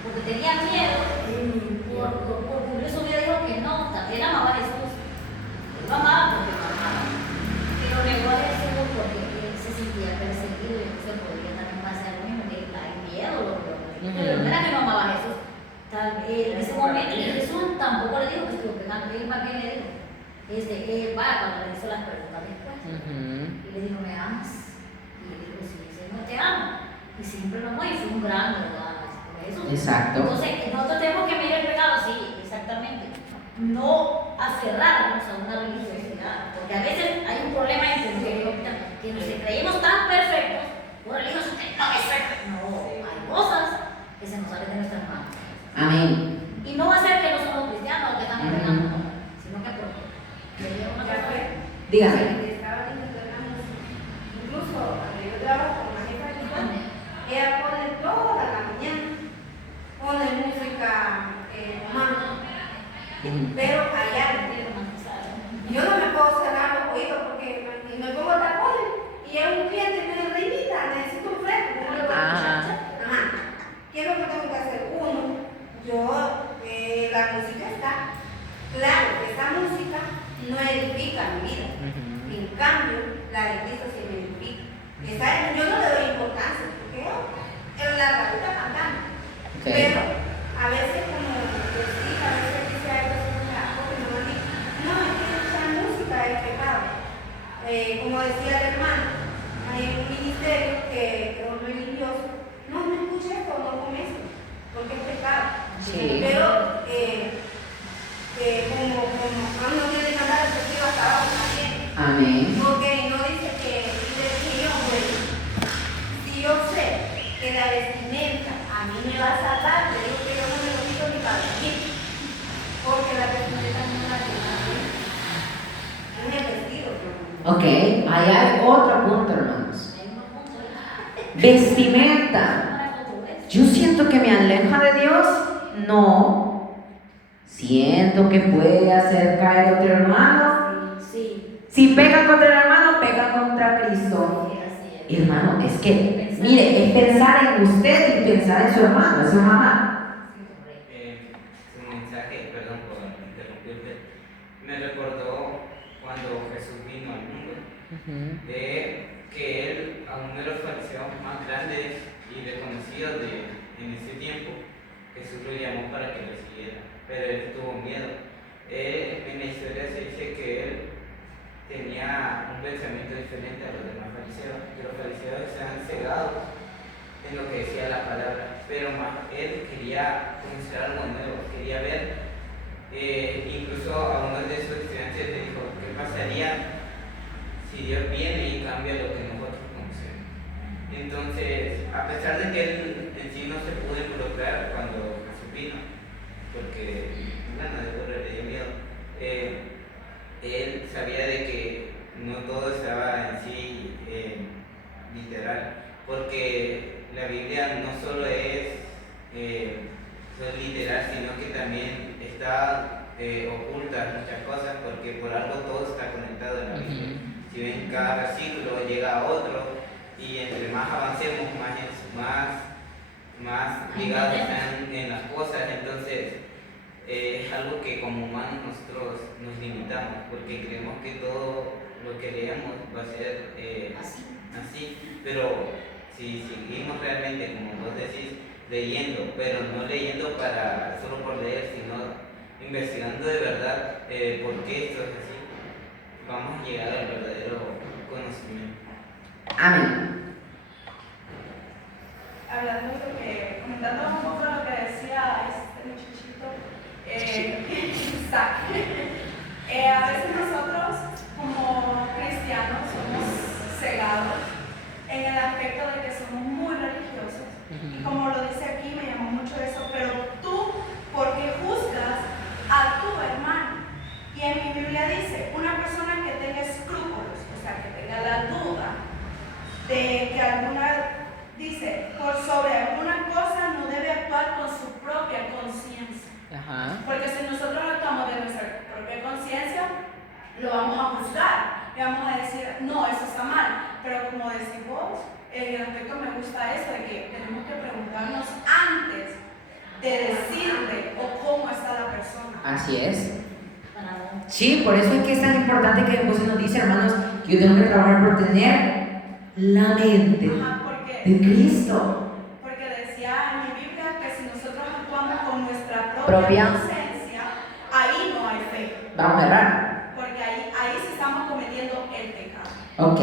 Porque tenía miedo, por eso me dijo que no, también amaba a Jesús. Él lo amaba porque lo amaba. Pero negó a Jesús porque él se sentía perseguido y entonces podría también pasar lo mismo, que hay miedo, pero no era que no amaba a Jesús. En ese momento, y Jesús tampoco le dijo que estuvo pegando. ¿Él para qué le dijo? Él va cuando le hizo las preguntas después. Y le dijo, ¿me amas? Y él dijo, sí, Señor, te amo. Y siempre lo amó y fue un gran verdad por Jesús. Exacto. Entonces, nosotros tenemos que mirar el pecado, sí, exactamente. No aferrarnos a una religiosidad. Porque a veces hay un problema que nos creímos tan perfectos, un religioso que no es perfecto. No, hay cosas que se nos salen de nuestras manos. Amén. Y no va a ser que no somos cristianos o que estamos pegando, sino que porque Dígame. Estaba diciendo, incluso cuando yo trabajo con la jefa de Iván, ella pone toda la mañana, pone música romana, pero allá yo no me puedo cerrar los oídos porque me pongo tacones y es un cliente que me reinvita, necesito un fresco. ¿Cómo le puedo escuchar? Ajá. ¿Qué es lo que tengo que hacer? Uno, la música está, claro, esa música no edifica mi vida. En cambio, la de Cristo sí me edifica. Yo no le doy importancia, porque la radio está cantando. Okay. Pero a veces como decía, a veces dice a personas, porque no me dice, no, es que esa música es pecado. Como decía el hermano, hay un ministerio que es un religioso, no escuches esto, no comes esto, porque es pecado. Sí. Pero como no tiene que andar efectivo hasta abajo también. Amén. Porque no dice que yo, si yo sé que la vestimenta a mí me va a salvar, le digo que yo no me lo quito ni para vestir. Porque la vestimenta no la tiene. Es el vestido. Ok, ahí hay otro punto, hermanos. Vestimenta. Yo siento que me aleja de Dios. No. Siento que puede hacer caer a otro hermano. Sí, Si pecan contra el hermano, pecan contra Cristo. así es. Hermano, es que, mire, es pensar en usted y pensar en su hermano, en su mamá. Su mensaje, perdón por interrumpirte, me recordó cuando Jesús vino al mundo, de que él, a uno de los fariseos más grandes y reconocidos en ese tiempo, Jesús lo llamó para que lo siguiera, pero él tuvo miedo. En la historia se dice que él tenía un pensamiento diferente a los demás fariseos, que los fariseos se han cegado en lo que decía la palabra, pero más él quería conocer algo nuevo, quería ver, incluso a uno de sus estudiantes le dijo, ¿qué pasaría si Dios viene y cambia lo que nosotros conocemos? Entonces, a pesar de que él en sí no se pudo involucrar cuando Jesús vino, porque, bueno, de seguro le dio miedo, él sabía de que no todo estaba en sí literal, porque la Biblia no solo es literal, sino que también está oculta muchas cosas, porque por algo todo está conectado en la Biblia. Si ven, cada versículo llega a otro, y entre más avancemos, más ligados están en las cosas. Entonces es algo que como humanos nosotros nos limitamos, porque creemos que todo lo que leemos va a ser así, pero si seguimos realmente, como vos decís, leyendo, pero no leyendo solo por leer, sino investigando de verdad por qué esto es así, vamos a llegar al verdadero conocimiento. Amén. Comentando un poco lo que decía este muchachito, Isaac, a veces nosotros como cristianos somos cegados en el aspecto de que somos muy religiosos, y como lo dice aquí me llamó mucho eso, pero tú, ¿por qué juzgas a tu hermano? Y en mi Biblia dice, una persona que tenga escrúpulos, o sea, que tenga la duda de que dice, por sobre alguna cosa no debe actuar con su propia conciencia. Porque si nosotros actuamos de nuestra propia conciencia, lo vamos a juzgar. Y vamos a decir, no, eso está mal. Pero como decís vos, en el aspecto me gusta eso, de que tenemos que preguntarnos antes de decirle o cómo está la persona. Así es. Sí, por eso es que es tan importante que después se nos dice, hermanos, que yo tengo que trabajar por tener la mente de Cristo. Porque decía en mi Biblia que si nosotros actuamos con nuestra propia conciencia, ahí no hay fe. Vamos a errar. Porque ahí sí estamos cometiendo el pecado. Ok.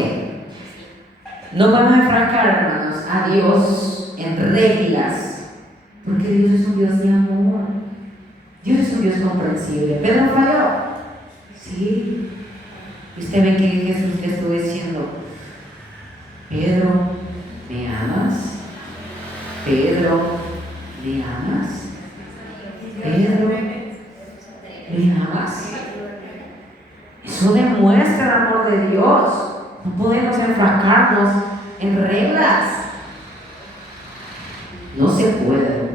No podemos enfrascar, hermanos, a Dios en reglas, porque Dios es un Dios de amor. Dios es un Dios comprensible. ¿Pedro falló? Sí. Y usted ve que Jesús le estuvo diciendo, Pedro, ¿me amas? Pedro, ¿me amas? Pedro, ¿me amas? Eso demuestra el amor de Dios. No podemos enfrascarnos en reglas. No se puede.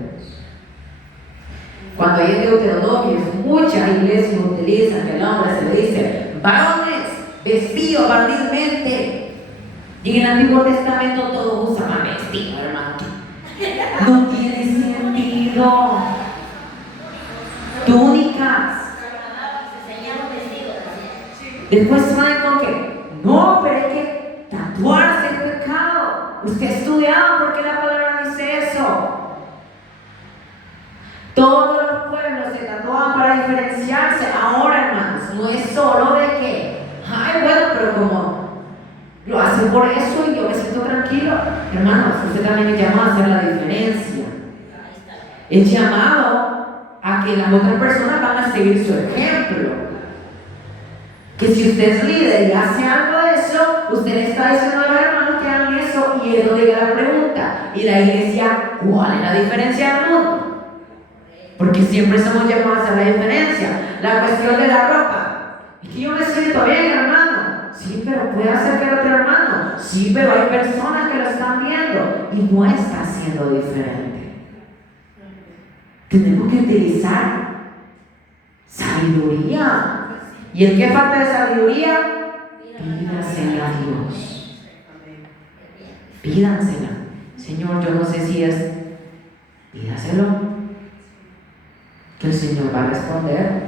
Cuando hay Deuteronomios, muchas iglesias utilizan que el hombre se le dice, varones, vestidos varonilmente. Y en el Antiguo Testamento todos usaban vestido, hermano. No tiene sentido. Túnicas. Después salen con que, no, pero hay que tatuarse el pecado. Usted ha estudiado porque la palabra dice eso. Todos los pueblos se tatuaban para diferenciarse. Ahora, hermanos, no es solo de que, ay, bueno, pero como lo hacen por eso y yo me siento tranquilo. Hermanos, usted también es llamado a hacer la diferencia. Es llamado a que las otras personas van a seguir su ejemplo. Que si usted es líder y hace algo de eso, usted le está diciendo a los hermanos que hagan eso, y es donde llega la pregunta. Y la iglesia, ¿cuál es la diferencia del mundo? Porque siempre somos llamados a hacer la diferencia. La cuestión de la ropa. Es que yo me siento bien, hermano. Sí, pero puede hacer que el otro hermano. Sí, pero hay personas que lo están viendo y no está siendo diferente. Tenemos que utilizar sabiduría. ¿Y el que falta de sabiduría? Pídasela a Dios. Pídansela. Señor, yo no sé si es. Pídaselo. Que el Señor va a responder.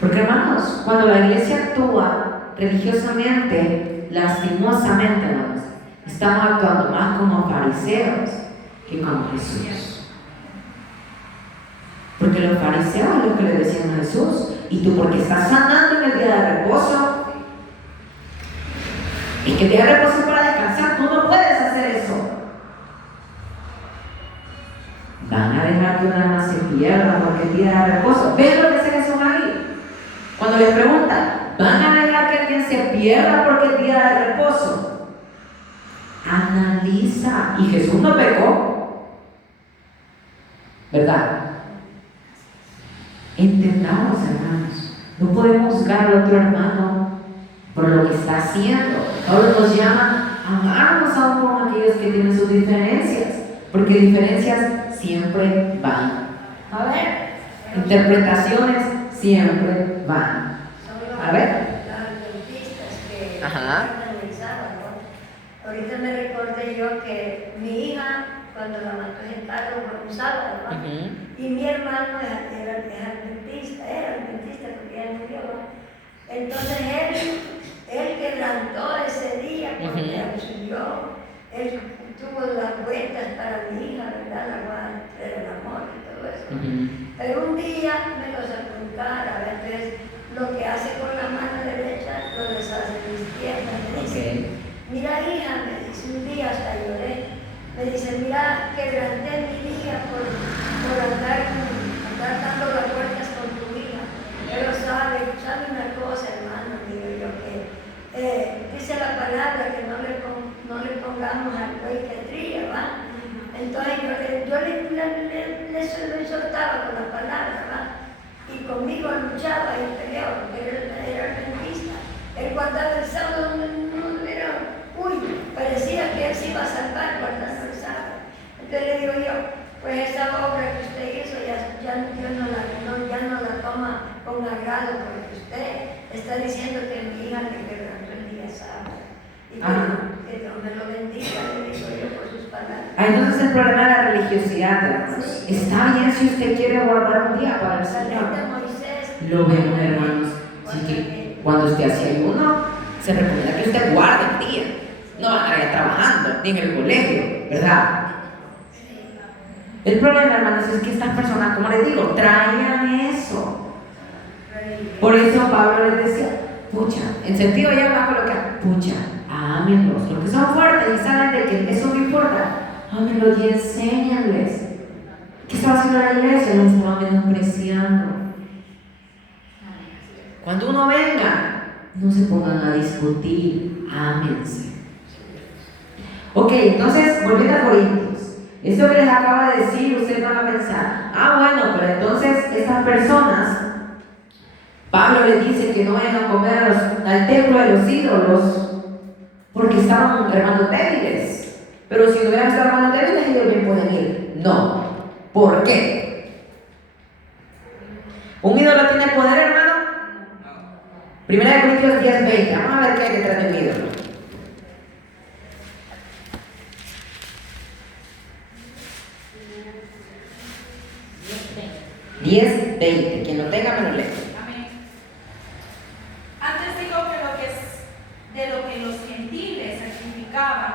Porque hermanos, cuando la iglesia actúa religiosamente, lastimosamente, hermanos, estamos actuando más como fariseos que como Jesús. Porque los fariseos es lo que le decían a Jesús. ¿Y tú porque estás sanando en el día de reposo? Es que el día de reposo es para descansar, tú no puedes hacer eso. Van a dejar que un alma se pierda porque el día de reposo. ¿Ven lo que dice Jesús ahí? Cuando les preguntan, ¿van a dejar que alguien se pierda porque el día de reposo? Analiza. Y Jesús no pecó, ¿verdad? Entendamos, hermanos, no podemos juzgar al otro hermano por lo que está haciendo. Ahora nos llama a amarnos aún con aquellos que tienen sus diferencias, porque diferencias siempre van a haber, interpretaciones siempre van a ver. Las adventistas que Ajá. guardan el sábado. Ahorita me recordé yo que mi hija, cuando la mató en carro, fue un sábado, ¿no? Y mi hermano era adventista porque él murió, ¿no? Entonces él quebrantó ese día porque auxilió, él tuvo las vueltas para mi hija, ¿verdad? La guarda del amor y todo eso. Pero un día me lo sacó en cara, ¿verdad? Entonces lo que hace con la mano derecha lo deshace en la izquierda. Me dice, mira hija, me dice, un día hasta lloré, me dice, mira, quebranté mi día por andar dando las vueltas con tu hija. Pero sabe una cosa, hermano, digo yo, que dice la palabra que no le pongamos al buey que trilla, ¿va? Entonces yo le soltaba con la palabra, ¿va? Y conmigo luchaba y peleaba, porque él era adventista. Él guardaba el sábado, parecía que él se iba a salvar guardando el sábado. Entonces le digo yo, pues esa obra que usted hizo ya Dios no la toma con agrado, porque usted está diciendo que mi hija le quebrantó el día sábado. Y que Dios me lo bendiga, le digo yo por sus palabras. Entonces el problema de la religiosidad, hermanos. Está bien si usted quiere guardar un día para el Señor. Lo vemos, hermanos. Así que cuando usted hace ayuno, se recomienda que usted guarde el día. No van a ir trabajando, ni en el colegio, ¿verdad? El problema, hermanos, es que estas personas, como les digo, traían eso. Por eso Pablo les decía, pucha, en sentido ya más colocar, pucha, ámenlos. Los que son fuertes y saben de que eso no importa, ámenlos y enséñanles. ¿Qué estaba haciendo la iglesia? Los estaba menospreciando. Cuando uno venga, no se pongan a discutir, ámense. Ok, entonces, volviendo a Corintios, esto que les acabo de decir, ustedes van a pensar, bueno, pero entonces estas personas, Pablo les dice que no vayan a comer al templo de los ídolos, porque estaban hermanos débiles. Pero si no hubieran estado hermanos débiles, ellos bien pueden ir. No. ¿Por qué? ¿Un ídolo tiene poder, hermano? Primera de Corintios 10:20. Vamos a ver qué hay detrás de un ídolo. 10:20. Quien lo tenga me lo lee. Amén. Antes digo que de lo que los gentiles sacrificaban,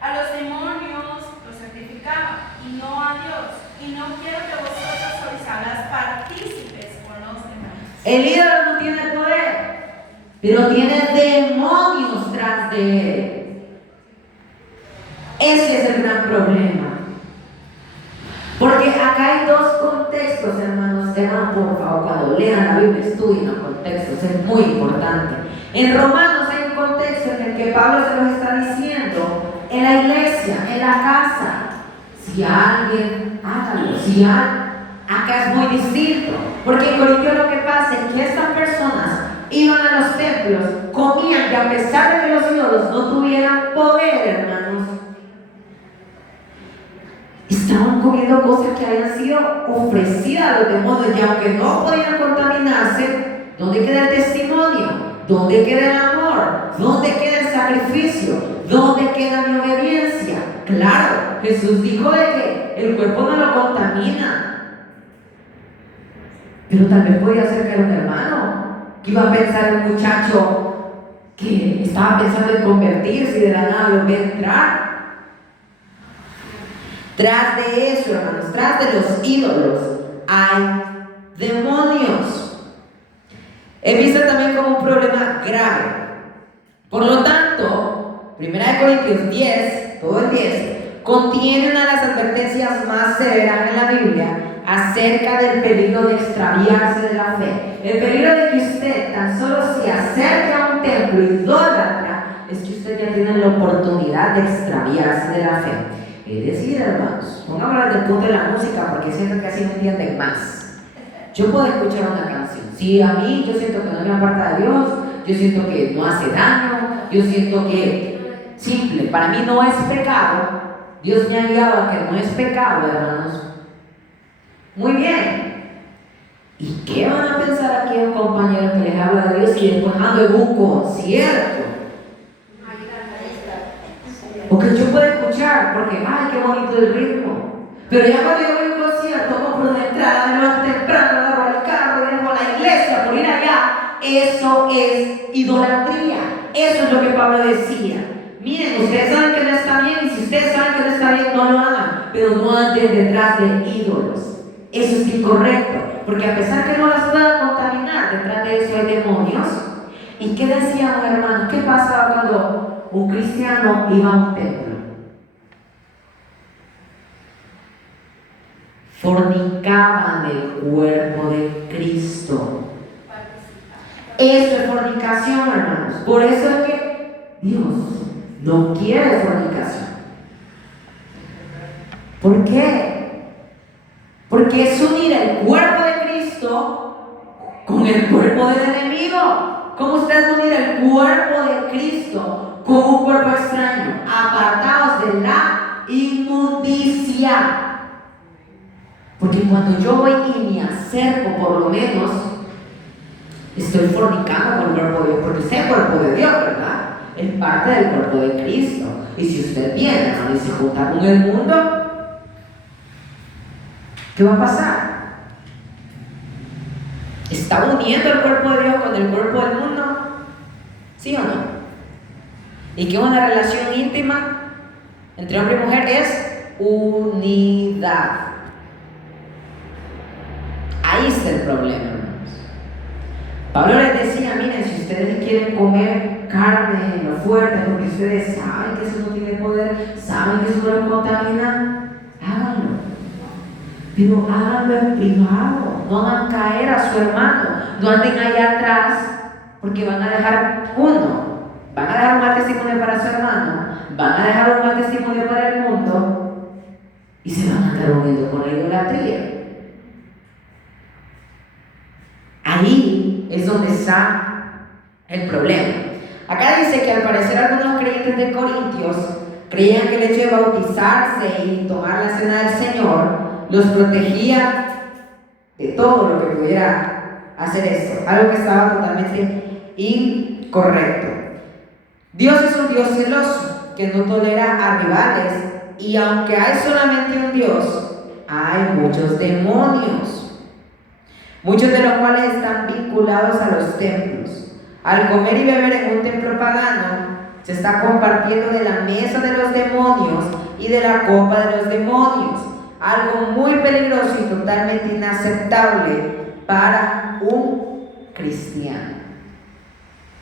a los demonios los sacrificaban, y no a Dios. Y no quiero que vosotros sois hagas partícipes con los demonios. El ídolo no tiene poder, pero tiene demonios tras de él. Ese es el gran problema. Porque acá hay dos contextos, hermanos. Por favor, cuando lean la Biblia, estudien los contextos, es muy importante. En Romanos hay un contexto en el que Pablo se los está diciendo en la iglesia, en la casa. Si alguien, hágalo. Acá es muy distinto. Porque en Corintios lo que pasa es que estas personas iban a los templos, comían, y a pesar de que los ídolos no tuvieran poder, hermanos, estaban comiendo cosas que habían sido ofrecidas a los demonios, y aunque no podían contaminarse, ¿dónde queda el testimonio? ¿Dónde queda el amor? ¿Dónde queda el sacrificio? ¿Dónde queda mi obediencia? Claro, Jesús dijo de que el cuerpo no lo contamina, pero tal vez podía ser que era un hermano que iba a pensar un muchacho que estaba pensando en convertirse y de la nada lo ve entrar. Tras de eso, hermanos, tras de los ídolos hay demonios. He visto también como un problema grave. Por lo tanto, 1 Corintios 10, todo el 10, contiene una de las advertencias más severas en la Biblia acerca del peligro de extraviarse de la fe. El peligro de que usted tan solo se acerque a un templo idólatra es que usted ya tiene la oportunidad de extraviarse de la fe. Es decir, hermanos, pongámosla desde el punto de la música porque siento que así me entienden más. Yo puedo escuchar una canción, si a mí yo siento que no me aparta de Dios, yo siento que no hace daño, yo siento que simple, para mí no es pecado. Dios me ha guiado a que no es pecado, hermanos. Muy bien. ¿Y qué van a pensar aquellos compañeros que les habla de Dios y después ando en un concierto? Porque yo puedo escuchar, porque ay, qué bonito el ritmo. Pero ya cuando yo voy a un concierto, compro una entrada, me levanto temprano, agarro el carro y dejo a la iglesia por ir allá. Eso es idolatría. Eso es lo que Pablo decía. Miren, ustedes saben que no está bien, y si ustedes saben que no está bien, no lo hagan, pero no anden detrás de ídolos. Eso es incorrecto, porque a pesar que no las puedan contaminar, detrás de eso hay demonios. ¿Y qué decíamos, hermanos? ¿Qué pasaba cuando un cristiano iba a un templo? Fornicaban el cuerpo de Cristo. Eso es fornicación, hermanos. Por eso es que Dios no quiere fornicación. ¿Por qué? Porque es unir el cuerpo de Cristo con el cuerpo del enemigo. ¿Cómo usted unir el cuerpo de Cristo con un cuerpo extraño? Apartados de la inmundicia. Porque cuando yo voy y me acerco, por lo menos, estoy fornicando con el cuerpo de Dios, porque usted es el cuerpo de Dios, ¿verdad? Es parte del cuerpo de Cristo. Y si usted viene y se junta con el mundo, ¿qué va a pasar? ¿Está uniendo el cuerpo de Dios con el cuerpo del mundo? ¿Sí o no? ¿Y qué es una relación íntima entre hombre y mujer? Es unidad. Ahí está el problema, hermanos. Pablo les decía, miren, si ustedes quieren comer carne, lo fuerte, porque ustedes saben que eso no tiene poder, saben que eso no lo contamina, háganlo. Pero háganlo en privado, no hagan caer a su hermano, no anden allá atrás, porque van a dejar van a dejar un mal testimonio para su hermano, van a dejar un mal testimonio para el mundo, y se van a estar uniendo con la idolatría. Ahí es donde está el problema. Acá dice que al parecer algunos creyentes de Corintios creían que el hecho de bautizarse y tomar la cena del Señor los protegía de todo lo que pudiera hacer esto, algo que estaba totalmente incorrecto. Dios es un Dios celoso que no tolera a rivales, y aunque hay solamente un Dios, hay muchos demonios, muchos de los cuales están vinculados a los templos. Al comer y beber en un templo pagano, se está compartiendo de la mesa de los demonios y de la copa de los demonios, algo muy peligroso y totalmente inaceptable para un cristiano.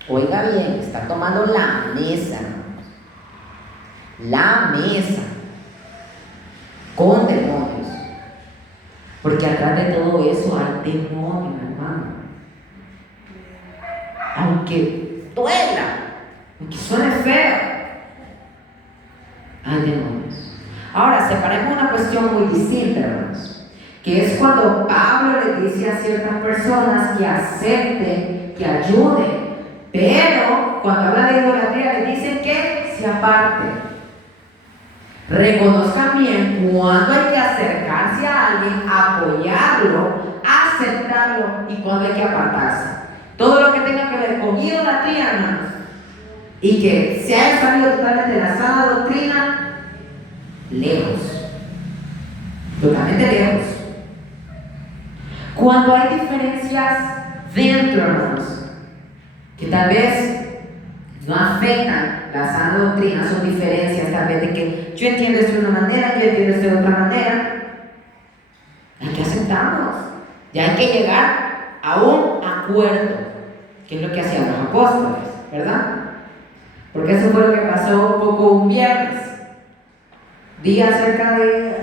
Oiga bien, está tomando la mesa, hermanos. La mesa con demonios. Porque atrás de todo eso hay demonios, hermano. Aunque duela, aunque suene feo, hay demonios. Ahora, separemos una cuestión muy distinta, hermanos, que es cuando Pablo le dice a ciertas personas que acepten que ayude. Pero cuando habla de idolatría le dicen que se aparte. Reconozcan bien cuando hay que acercarse a alguien, apoyarlo, aceptarlo y cuando hay que apartarse. Todo lo que tenga que ver con idolatría, hermanos, y que se haya salido totalmente de la sana doctrina, lejos. Totalmente lejos. Cuando hay diferencias dentro, hermanos, que tal vez no afectan la sana doctrina, son diferencias tal vez de que yo entiendo esto de una manera, yo entiendo esto de otra manera, hay que aceptarnos. Ya hay que llegar a un acuerdo, que es lo que hacían los apóstoles, ¿verdad? Porque eso fue lo que pasó un poco un viernes. Día acerca de,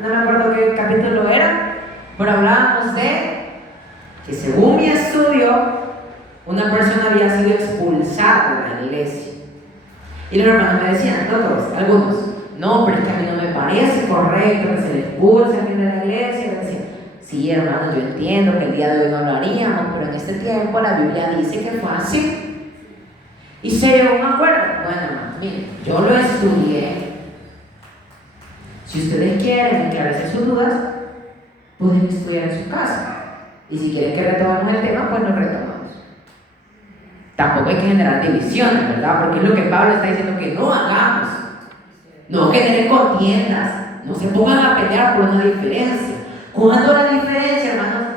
no me acuerdo qué capítulo era, pero hablábamos de que según mi estudio, una persona había sido expulsada de la iglesia. Y los hermanos me decían, no todos, algunos, no, pero es que a mí no me parece correcto que se le expulse a alguien de la iglesia. Y me decían, sí, hermano, yo entiendo que el día de hoy no lo haríamos, pero en este tiempo la Biblia dice que fue así. Y se llegó a un acuerdo. Bueno, hermano, miren, yo lo estudié. Si ustedes quieren aclararse sus dudas, pueden estudiar en su casa. Y si quieren que retomemos el tema, pues lo retomamos. Tampoco hay que generar divisiones, ¿verdad? Porque es lo que Pablo está diciendo que no hagamos. No generen contiendas. No se pongan a pelear por una diferencia. ¿Cuándo la diferencia, hermanos?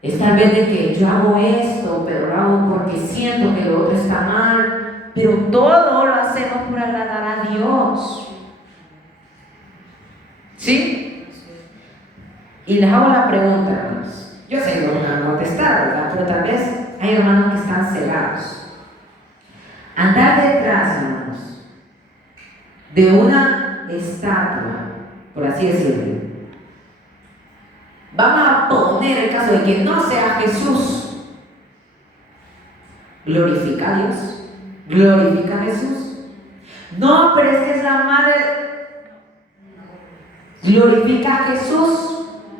Es tal vez de que yo hago esto, pero lo hago porque siento que lo otro está mal. Pero todo lo hacemos por agradar a Dios. ¿Sí? Y les hago la pregunta, hermanos. Yo sé que no van a contestar, ¿verdad? Pero tal vez hay hermanos que están cegados. Andar detrás, hermanos, de una estatua, por así decirlo. Vamos a poner el caso de que no sea Jesús. Glorifica a Dios. Glorifica a Jesús. No, pero es que es la madre. Glorifica a Jesús.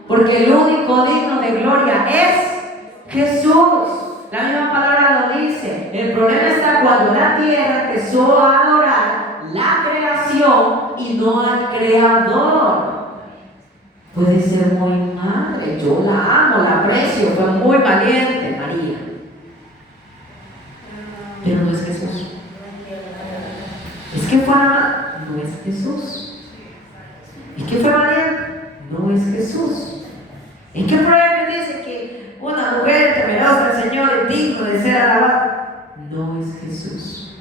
Porque el único digno de gloria es Jesús. La misma palabra lo dice. El problema está cuando la tierra empezó a adorar la creación y no al creador. Puede ser muy madre, yo la amo, la aprecio, fue muy valiente, María. Pero no es Jesús. Es que fue no es Jesús. Es que fue valiente, no es Jesús. ¿En qué problema dice que una mujer temerosa del Señor es digno de ser alabada? No es Jesús.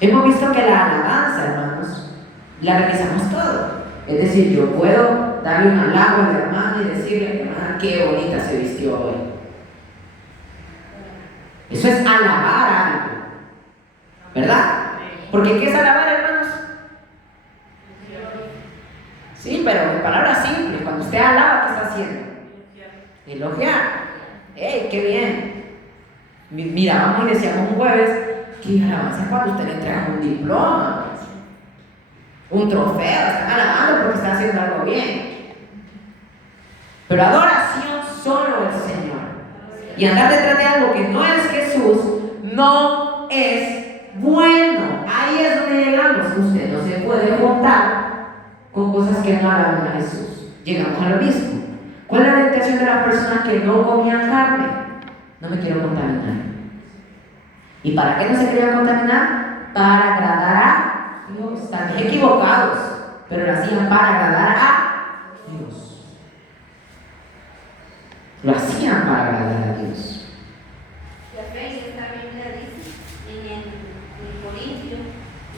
Hemos visto que la alabanza, hermanos, la realizamos todo. Es decir, yo puedo darle un halago a la hermana y decirle, hermana, qué bonita se vistió hoy. Eso es alabar algo, ¿verdad? Porque ¿qué es alabar, hermanos? Sí, pero en palabras simples, cuando usted alaba, ¿qué está haciendo? Elogiar. ¡Ey, qué bien! Mirábamos y decíamos un jueves que alabanza es cuando usted le entrega un diploma, un trofeo, están alabando porque están haciendo algo bien. Pero adoración solo el Señor. Y andar detrás de algo que no es Jesús no es bueno. Ahí es donde llegamos. Usted no se puede juntar con cosas que no alaban a Jesús. Llegamos a lo mismo. ¿Cuál es la tentación de las personas que no comían carne? No me quiero contaminar. ¿Y para qué no se querían contaminar? Para agradar a Dios. Están equivocados, pero lo hacían para agradar a Dios. Lo hacían para agradar a Dios. La fe también le dice en Corintios,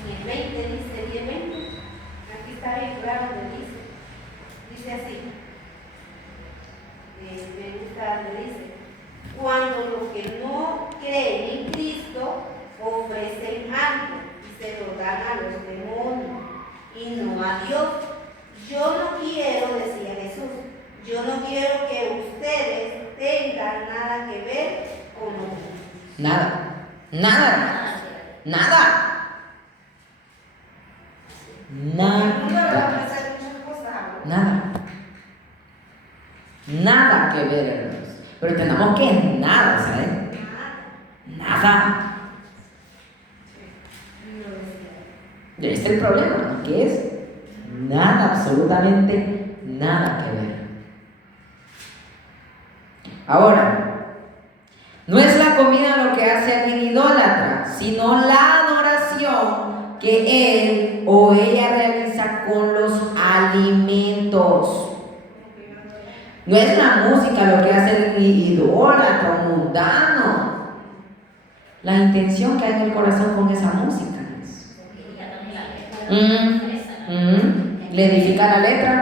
en el 20, dice 10:20. Aquí está bien claro donde dice así. Me gusta donde dice: cuando los que no creen en Cristo ofrecen algo y se lo dan a los demonios y no a Dios. Yo no quiero, decía Jesús, yo no quiero que ustedes tengan nada que ver con lo mío. Nada. Nada. Nada. Nada. Nada. Nada que ver, hermanos. Pero tenemos que nada, ¿saben? nada. Este es el problema, ¿no? Que es nada, absolutamente nada que ver. Ahora, no es la comida lo que hace a alguien idólatra, sino la adoración que él o ella realiza con los alimentos. No es la música lo que hace el idólatra o mundano. La intención que hay en el corazón con esa música. ¿Le edifica la letra?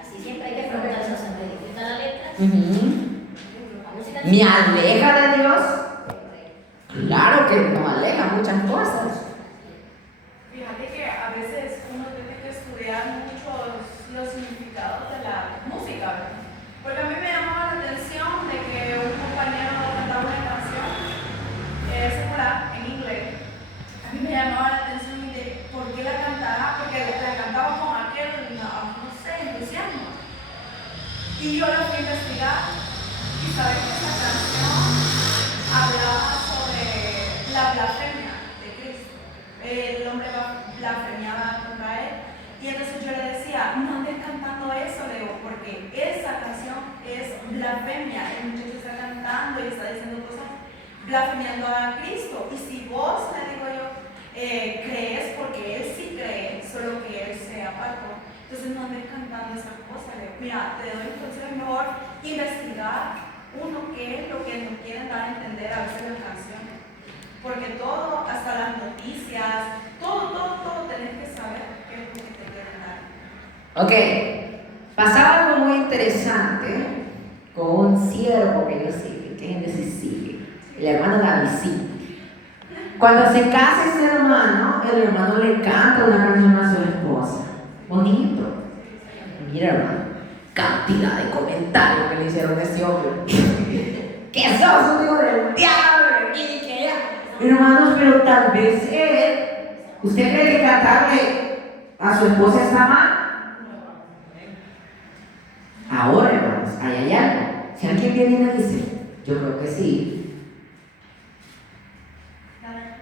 Así siempre hay que preguntar eso, ¿se me edifica la letra? ¿Me aleja de Dios? Claro que nos aleja muchas cosas. Fíjate que a veces uno tiene que estudiar mucho los significados de la música, ¿verdad? Porque a mí me llamaba la atención de que un compañero cantaba una canción secular en inglés. A mí me llamaba la atención de por qué la cantaba, porque la cantaba con aquel, no sé, entusiasmo. Y yo la fui a investigar y sabes que esa canción hablaba sobre la blasfemia de Cristo. El hombre blasfemiaba contra él. Y entonces yo le decía, no andes cantando eso, le digo, porque esa canción es blasfemia. El muchacho está cantando y está diciendo cosas blasfemiando a Cristo. Y si vos, le digo yo, crees, porque él sí cree, solo que él se apartó, entonces no andes cantando esas cosas. Le digo, mira, te doy entonces mejor investigar uno qué es lo que nos quieren dar a entender a veces las canciones. Porque todo, hasta las noticias, todo tenés que saber qué es lo que te quieren dar. Ok, pasaba algo muy interesante con un siervo que yo sigo, que es de Sicilia, el hermano David. Cuando se casa ese hermano, el hermano le canta una canción a su esposa. Bonito. Mira, hermano, cantidad de comentarios que le hicieron a ese hombre. Que sos un hijo del diablo, y que ya. Hermanos, pero tal vez él, ¿usted cree que cantarle a su esposa está mal? Ahora, hermanos, hay algo. Si alguien viene y me dice, yo creo que sí.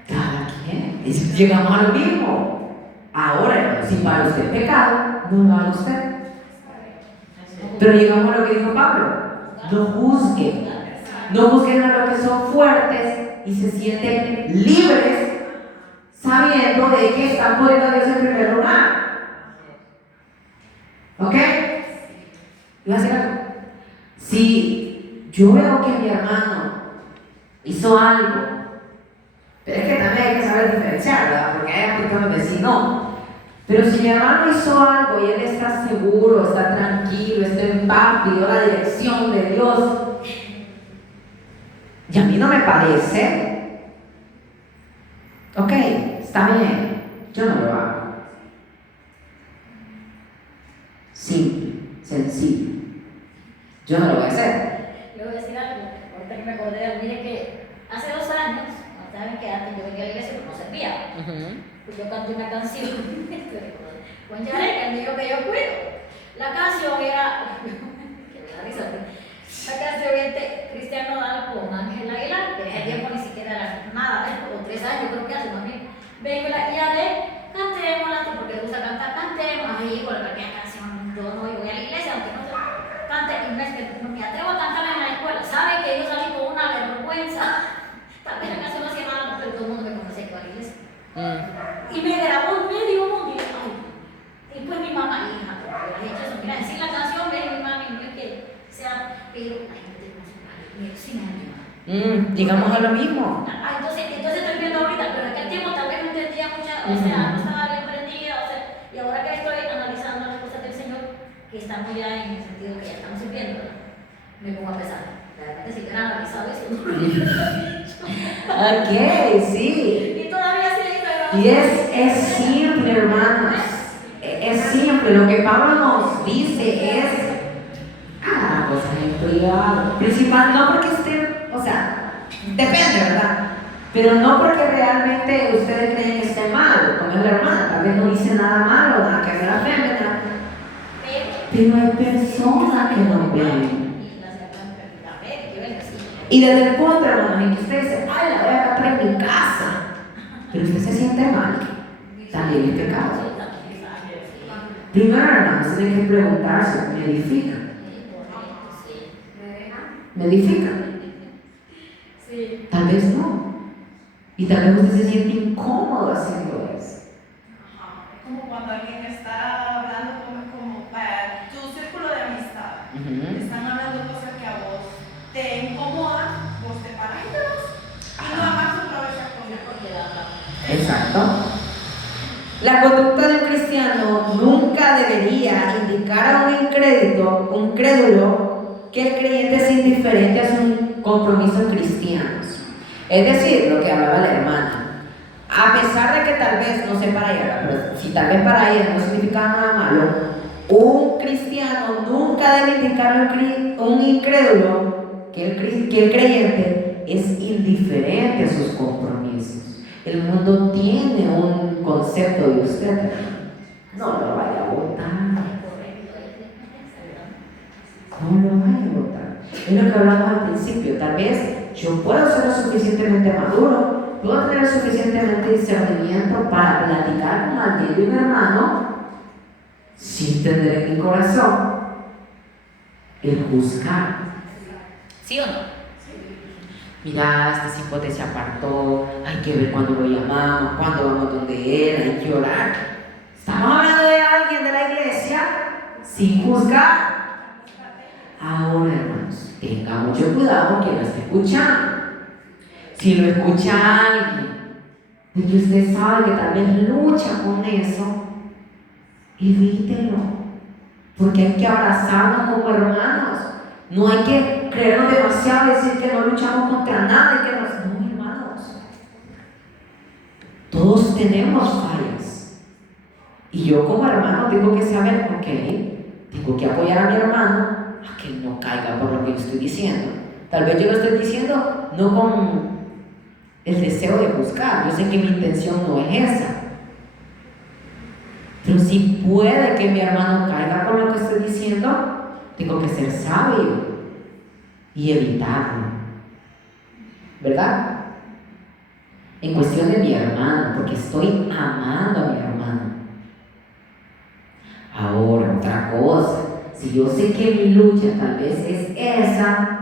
Cada quien. Llegamos a lo mismo. Ahora, hermanos, si para usted es pecado, no lo haga usted. Pero llegamos a lo que dijo Pablo. No juzguen. No juzguen a los que son fuertes y se sienten libres sabiendo de que están poniendo a Dios en primer lugar. ¿Ok? Voy a decir algo. Si yo veo que mi hermano hizo algo, pero es que también hay que saber diferenciar, ¿verdad? Porque hay africanos que sí, no. Pero si mi hermano hizo algo y él está seguro, está tranquilo, está en paz, pidió la dirección de Dios, y a mí no me parece, ok, está bien, yo no lo hago. Simple, sencillo. Yo no lo voy a hacer. Le voy a decir algo, ahorita que me acordé, mire que hace 2 años, saben que antes yo venía a la iglesia pero no servía. Pues yo canté una canción con Yareka, el niño que yo cuido. La canción era, que me da risa, la canción Cristiano Nodal con Ángel Aguilar, que en ese tiempo ni siquiera era nada, como 3 años creo que hace más bien. Vengo y haré, cantémosla, porque le gusta cantar, cantemos, ahí con la pequeña canción, yo no voy a la iglesia, aunque no se cante, y me atrevo a cantarla en la escuela. Saben que yo salí con una vergüenza, tal vez la canción no hacía nada, pero todo el mundo me conocía que iba a la iglesia. Y me grabó medio mundo y pues mi mamá, hija, le he dicho eso, mira, decir la canción, ve mi mami, no es que sea, pero la gente no se Llegamos a lo mismo. entonces estoy viendo ahorita, pero en aquel tiempo tal vez no entendía muchas, o sea, no estaba bien prendida, o sea, y ahora que estoy analizando las cosas del Señor, que estamos ya en el sentido que ya estamos sirviendo, me pongo a pensar, de repente si hubieran analizado eso, Ok, sí. y todavía sí, pero... Y es simple, hermanos. Es simple. Lo que Pablo nos dice es cosas en privado. Principal, no porque usted, o sea, depende, ¿verdad? Pero no porque realmente ustedes creen que esté mal, como es la hermana, tal vez no dice nada malo, nada que sea fémina. Pero hay personas que no ven. Y desde el punto, hermanos, en que usted dice, ay, la voy a captar en mi casa, pero usted se siente mal, también es pecado. Primero, hermanos, tienen que preguntarse, ¿me edifica? ¿Me edifica? Tal vez no. Y tal vez usted se siente incómodo haciendo eso. Es como cuando alguien está hablando como tu círculo de amistad. Están hablando cosas que a vos te incomodan, vos te paras y te vas. Y no hagas otra vez con él. Exacto. La conducta de un cristiano nunca debería indicar a un crédulo que el creyente es indiferente a sus compromisos cristianos. Es decir, lo que hablaba la hermana. A pesar de que tal vez, no sé para ella, pero si tal vez para ella no significa nada malo, un cristiano nunca debe indicarle a un incrédulo que el creyente es indiferente a sus compromisos. El mundo tiene un concepto de usted, no lo vaya a votar. No lo vaya a votar. Es lo que hablamos al principio. Tal vez yo puedo ser lo suficientemente maduro, puedo tener suficientemente discernimiento para platicar con alguien de un hermano sin tener en mi corazón el juzgar. ¿Sí o no? Mira, este cipote se apartó, hay que ver cuándo lo llamamos, cuándo vamos donde él, hay que orar. Estamos hablando de alguien de la iglesia sin juzgar. Ahora, hermanos, tenga mucho cuidado con quien lo esté escuchando. Si lo escucha alguien de que usted sabe que tal vez lucha con eso, evítelo, porque hay que abrazarnos como hermanos. No hay que creernos demasiado y decir que no luchamos contra nada y que no, hermanos. Todos tenemos fallas. Y yo como hermano tengo que saber, ok, tengo que apoyar a mi hermano a que no caiga por lo que yo estoy diciendo. Tal vez yo lo estoy diciendo no con el deseo de juzgar. Yo sé que mi intención no es esa. Pero si puede que mi hermano caiga por lo que estoy diciendo, tengo que ser sabio y evitarlo, ¿verdad? En cuestión de mi hermano, porque estoy amando a mi hermano. Ahora, otra cosa, si yo sé que mi lucha tal vez es esa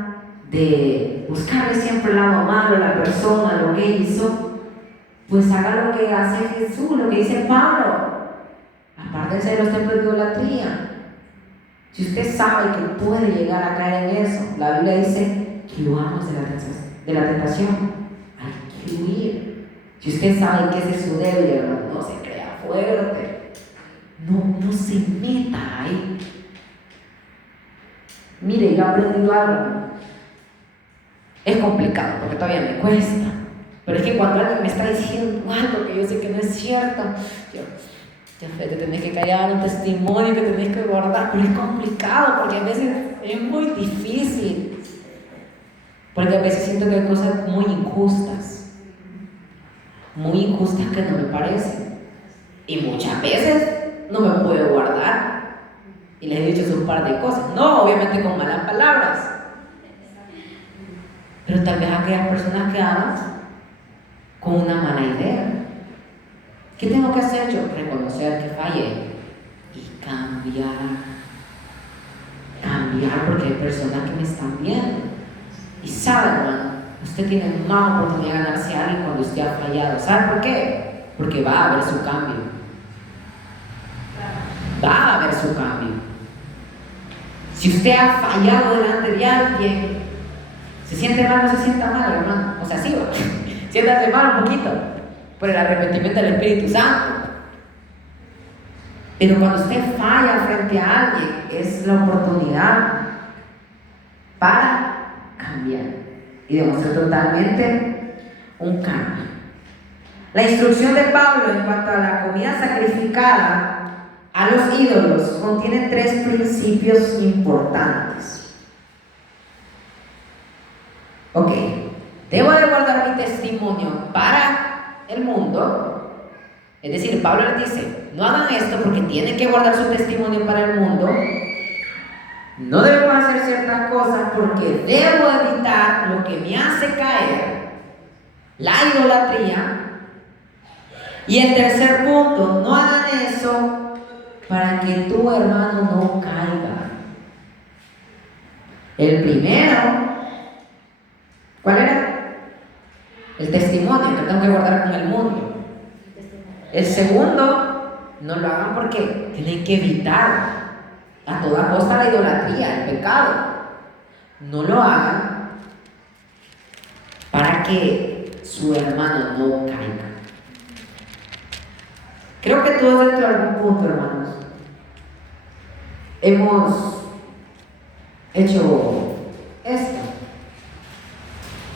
de buscarle siempre el lado malo a la persona, lo que hizo, pues haga lo que hace Jesús, lo que dice Pablo. Apártense de los templos de idolatría. Si usted sabe que puede llegar a caer en eso, la Biblia dice que huamos de la tentación. Hay que huir. Si usted sabe que ese es su débil, hermano, no se crea fuerte. No se meta ahí. Mire, yo he aprendido algo. Es complicado porque todavía me cuesta. Pero es que cuando alguien me está diciendo algo que yo sé que no es cierto, ya te tenés que callar, un testimonio que tenés que guardar, pero es complicado porque a veces es muy difícil, porque a veces siento que hay cosas muy injustas que no me parecen, y muchas veces no me puedo guardar, y les he dicho un par de cosas, no obviamente con malas palabras, pero tal vez aquellas personas que hablan con una mala idea. ¿Qué tengo que hacer yo? Reconocer que fallé y cambiar. Cambiar porque hay personas que me están viendo. Y saben, hermano, usted tiene más oportunidad de ganarse a alguien cuando usted ha fallado. ¿Sabe por qué? Porque va a haber su cambio. Va a haber su cambio. Si usted ha fallado delante de alguien, ¿se siente mal o no se sienta mal, hermano? O sea, sí va. Siéntase mal un poquito por el arrepentimiento del Espíritu Santo. Pero cuando usted falla frente a alguien, es la oportunidad para cambiar y demostrar totalmente un cambio. La instrucción de Pablo en cuanto a la comida sacrificada a los ídolos contiene 3 principios importantes. Ok, debo de guardar mi testimonio para el mundo. Es decir, Pablo les dice, no hagan esto porque tienen que guardar su testimonio para el mundo. No debemos hacer ciertas cosas porque debo evitar lo que me hace caer, la idolatría. Y el tercer punto, no hagan eso para que tu hermano no caiga. El primero, ¿cuál era? El testimonio que tengo que guardar con el mundo. El segundo, no lo hagan porque tienen que evitar a toda costa la idolatría, el pecado. No lo hagan para que su hermano no caiga. Creo que todos dentro de algún punto, hermanos, hemos hecho esto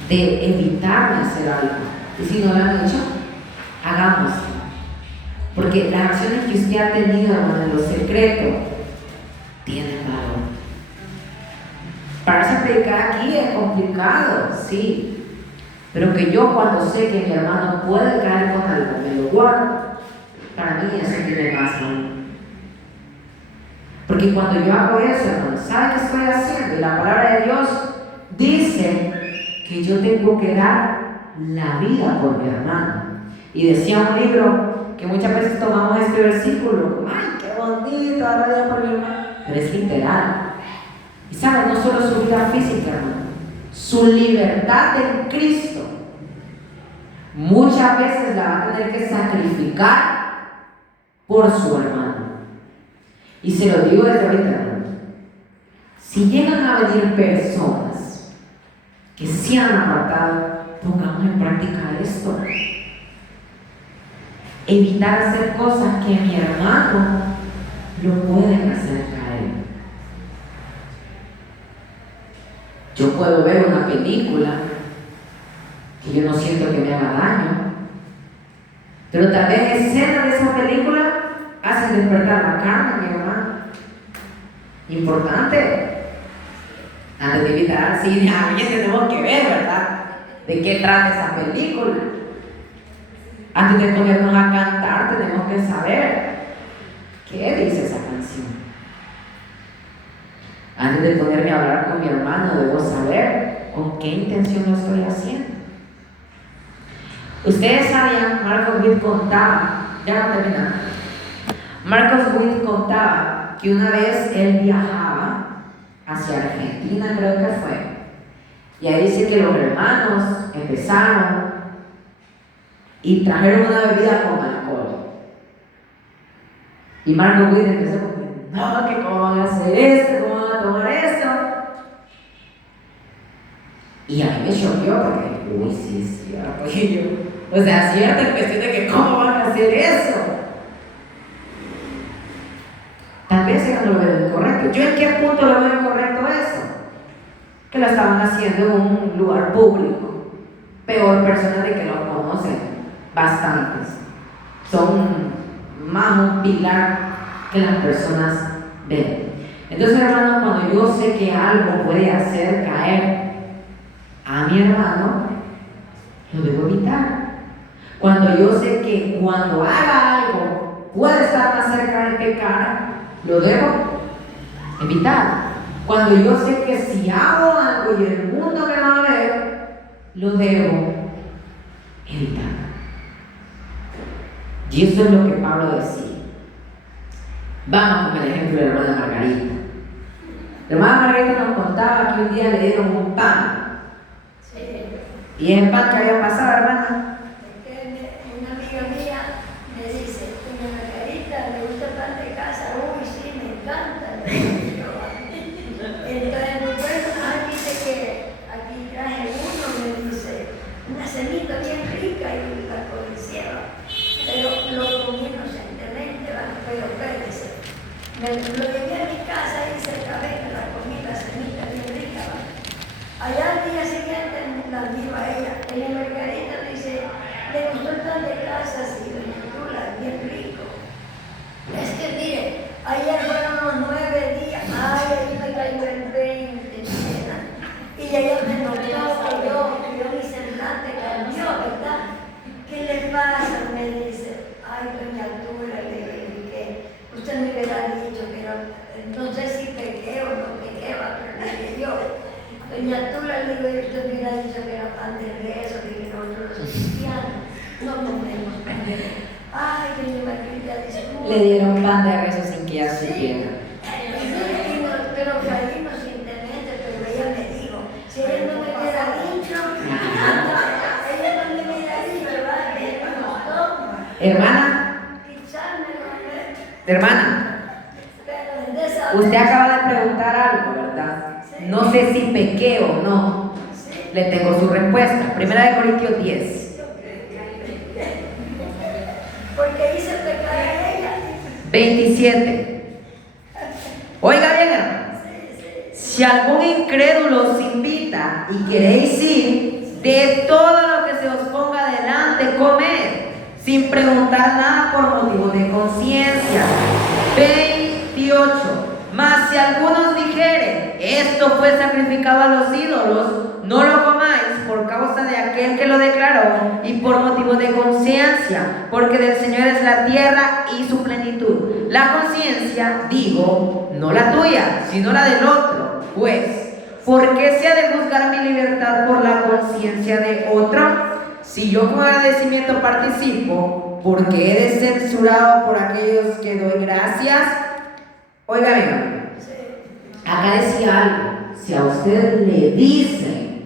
de evitar hacer algo. Y si no lo han hecho, hagámoslo. Porque las acciones que usted ha tenido, hermano, en lo secreto, tienen valor. Para predicar aquí es complicado, sí. Pero que yo cuando sé que mi hermano puede caer con algo, me lo guardo. Para mí eso tiene más valor. Porque cuando yo hago eso, hermano, ¿sabe qué estoy haciendo? Y la palabra de Dios dice que yo tengo que dar la vida por mi hermano. Y decía un libro que muchas veces tomamos este versículo, ¡ay, qué bonito, dar la vida por mi hermano! Pero es literal. Y sabe, no solo su vida física, hermano, su libertad en Cristo muchas veces la va a tener que sacrificar por su hermano. Y se lo digo desde ahorita, hermano. Si llegan a venir personas que se han apartado, pongamos en práctica esto. Evitar hacer cosas que mi hermano lo pueden hacer caer. Yo puedo ver una película que yo no siento que me haga daño, pero tal vez escenas de esa película hacen despertar la carne, mi hermano. Importante. Antes de invitar al cine a alguien tenemos que ver, ¿verdad? De qué trata esa película. Antes de ponernos a cantar tenemos que saber qué dice esa canción. Antes de ponerme a hablar con mi hermano debo saber con qué intención lo estoy haciendo. Ustedes sabían, Marcos Witt contaba, ya no terminamos. Marcos Witt contaba que una vez él viajaba hacia Argentina, creo que fue, y ahí dice que los hermanos empezaron y trajeron una bebida con alcohol. Y Marcos Witt empezó con, no, que cómo van a hacer esto, cómo van a tomar esto. Y a mí me choqueó porque, uy, sí, es cierto. O sea, cierto, en cuestión de que cómo van a hacer eso. Tal vez ellos no lo ven incorrecto. ¿Yo en qué punto lo veo incorrecto eso? Que lo estaban haciendo en un lugar público. Peor, personas de que lo conocen, bastantes. Son más un pilar que las personas ven. Entonces, hermano, cuando yo sé que algo puede hacer caer a mi hermano, lo debo evitar. Cuando yo sé que cuando haga algo puede estar más cerca de pecar, lo debo evitar. Cuando yo sé que si hago algo y el mundo me va a ver, lo debo evitar. Y eso es lo que Pablo decía. Vamos con el ejemplo de la hermana Margarita. La hermana Margarita nos contaba que un día le dieron un pan. ¿Y el pan que había pasado, hermana? Una amiga mía me dice, doña Margarita, ¿le gusta el pan de casa? Uy, sí, me encanta. Entonces, bueno, dice que aquí traje uno, me dice, una cenita bien rica y la codiciaba. Pero lo comí inocentemente, pero dice, lo llevé a mi casa y cerca de la comí la cenita bien rica. Allá al día siguiente la digo a ella, doña Margarita dice, le gustó el pan de casa, sí, doña Tula, bien rico. Es que mire, ayer fueron los 9 días, ay, ahí me cayó el 20, nena. Y ella me notó que yo mi semblante cambió, ¿verdad? ¿Qué le pasa? Me dice, ay, doña Tula, le dije, usted me hubiera dicho que no sé si pequé o no pequé. qué va a aprender yo. Doña Tula, le digo, usted hubiera dicho que era pan de rezo, que nosotros los cristianos no comemos pan de rezo. Ay, doña Matilda, disculpe. Le dieron pan de rezo sin que ella supiera. Pero caímos intensamente, pero ella me dijo, si él no me hubiera dicho, ella no me hubiera dicho, ¿verdad? Hermana, hermana, usted acaba de preguntar algo, ¿verdad? No sé si pequé o no. Le tengo su respuesta. Primera de Corintios 10. Porque hice pecar a ella. 27. Oiga bien, hermano. Si algún incrédulo os invita y queréis ir, de todo lo que se os ponga delante, comed, sin preguntar nada por motivo de conciencia. 28. Mas si algunos dijeren, esto fue sacrificado a los ídolos, no lo comáis por causa de aquel que lo declaró y por motivo de conciencia, porque del Señor es la tierra y su plenitud. La conciencia, digo, no la tuya, sino la del otro. Pues, ¿por qué se ha de juzgar mi libertad por la conciencia de otro? Si yo con agradecimiento participo, ¿por qué he de ser censurado por aquellos que doy gracias? Oiga bien, acá decía algo. Si a usted le dicen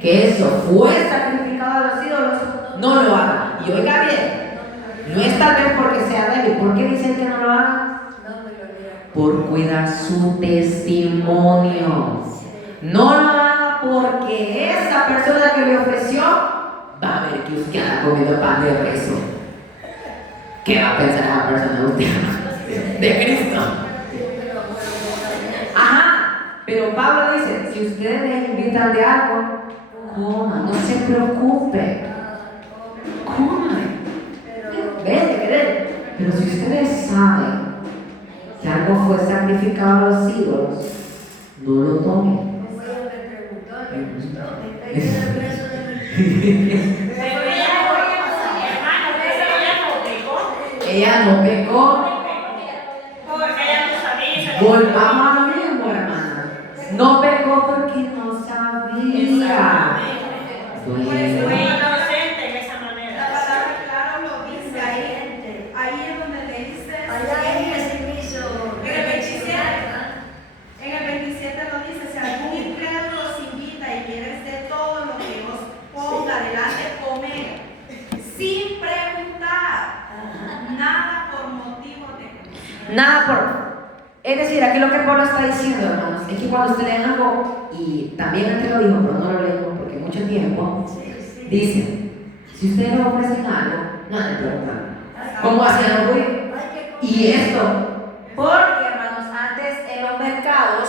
que eso fue sacrificado a los ídolos, no lo haga. Y oiga bien, no es tal vez porque sea débil. ¿Por qué dicen que no lo haga? Por cuidar su testimonio. No lo haga porque esa persona que le ofreció va a ver que usted anda comiendo pan de rezo. ¿Qué va a pensar esa persona de usted? De Cristo. Ajá, pero Pablo dice, si ustedes les invitan de algo, coma, no se preocupe, coman, ven. Pero si ustedes saben que algo fue sacrificado a los ídolos, no lo tomen. Ella no pecó. Volvamos a lo mismo, hermana. No pecó porque no sabía. Fue inocente en esa manera. La palabra claro lo dice ahí es donde le dice. Allá en ese piso. En el 27 lo dice, si algún incrédulo os invita y quieres de todo lo que os ponga delante comer, sin preguntar, nada por motivo de Nada por. Es decir, aquí lo que Pablo está diciendo, hermanos, es que cuando usted leen algo, y también antes lo dijo, pero no lo leímos porque mucho tiempo, dice, si ustedes le ofrecen algo, no le preguntan. ¿Cómo hacían los judíos? Y esto, porque, hermanos, antes en los mercados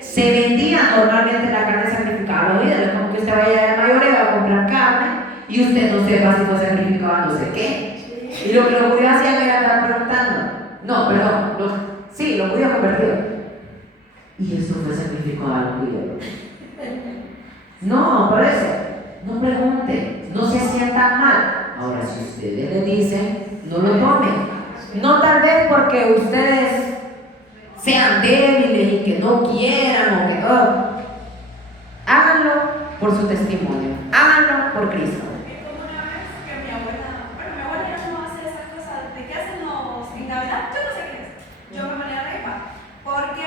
se vendía normalmente la carne sacrificada a los ídolos, como que usted vaya de mayoreo a comprar carne y usted no sepa si fue sacrificado a no sé qué. Y lo que los judíos hacían era estar preguntando. No, perdón, los judíos convertidos. Y eso fue sacrificado a los ídolos. No, por eso, no pregunten, no se sientan mal. Ahora, si ustedes le dicen, no lo tomen. No tal vez porque ustedes sean débiles y que no quieran o que no. Háganlo por su testimonio, háganlo por Cristo. Es como una vez que mi abuela ya no hace esas cosas de que hacen los en Navidad, yo no sé qué es. Yo me ponía repa porque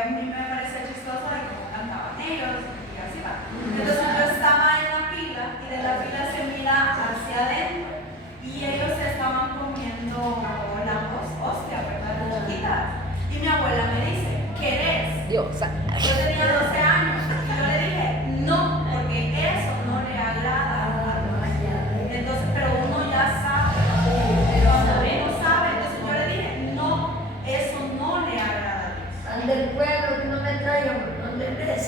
a mí me parece chistoso de cómo cantaban ellos y así va. Entonces yo estaba en la fila y de la fila se mira hacia adentro y ellos estaban comiendo la hostia, ¿verdad? La chiquita. Y mi abuela me dice, ¿querés? Dios. Yo tenía 12 años y yo le dije, no, porque eso no le agrada a Dios. Entonces, pero uno ya sabe, cuando uno sabe, entonces yo le dije, no, eso no le agrada a Dios. Al del pueblo que no me traigan por donde ves.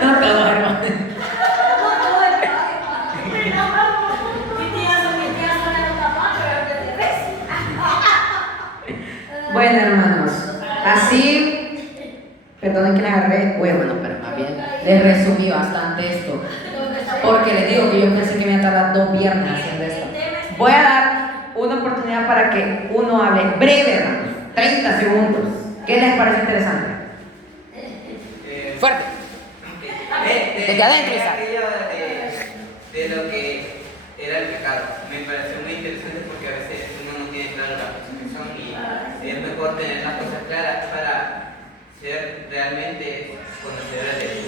No todos, hermano. Bueno, hermanos, así, perdonen que le agarré, hermanos, pero más bien les resumí bastante esto, porque les digo que yo pensé que me iba a tardar 2 viernes haciendo esto. Voy a dar 1% oportunidad para que uno hable breve, hermanos, 30 segundos. ¿Qué les parece interesante? Fuerte. Desde adentro, Isaac. De lo que era el pecado. Me pareció muy interesante porque a veces uno no tiene claro la constitución y es mejor tener las cosas claras para ser realmente conocedores de Dios.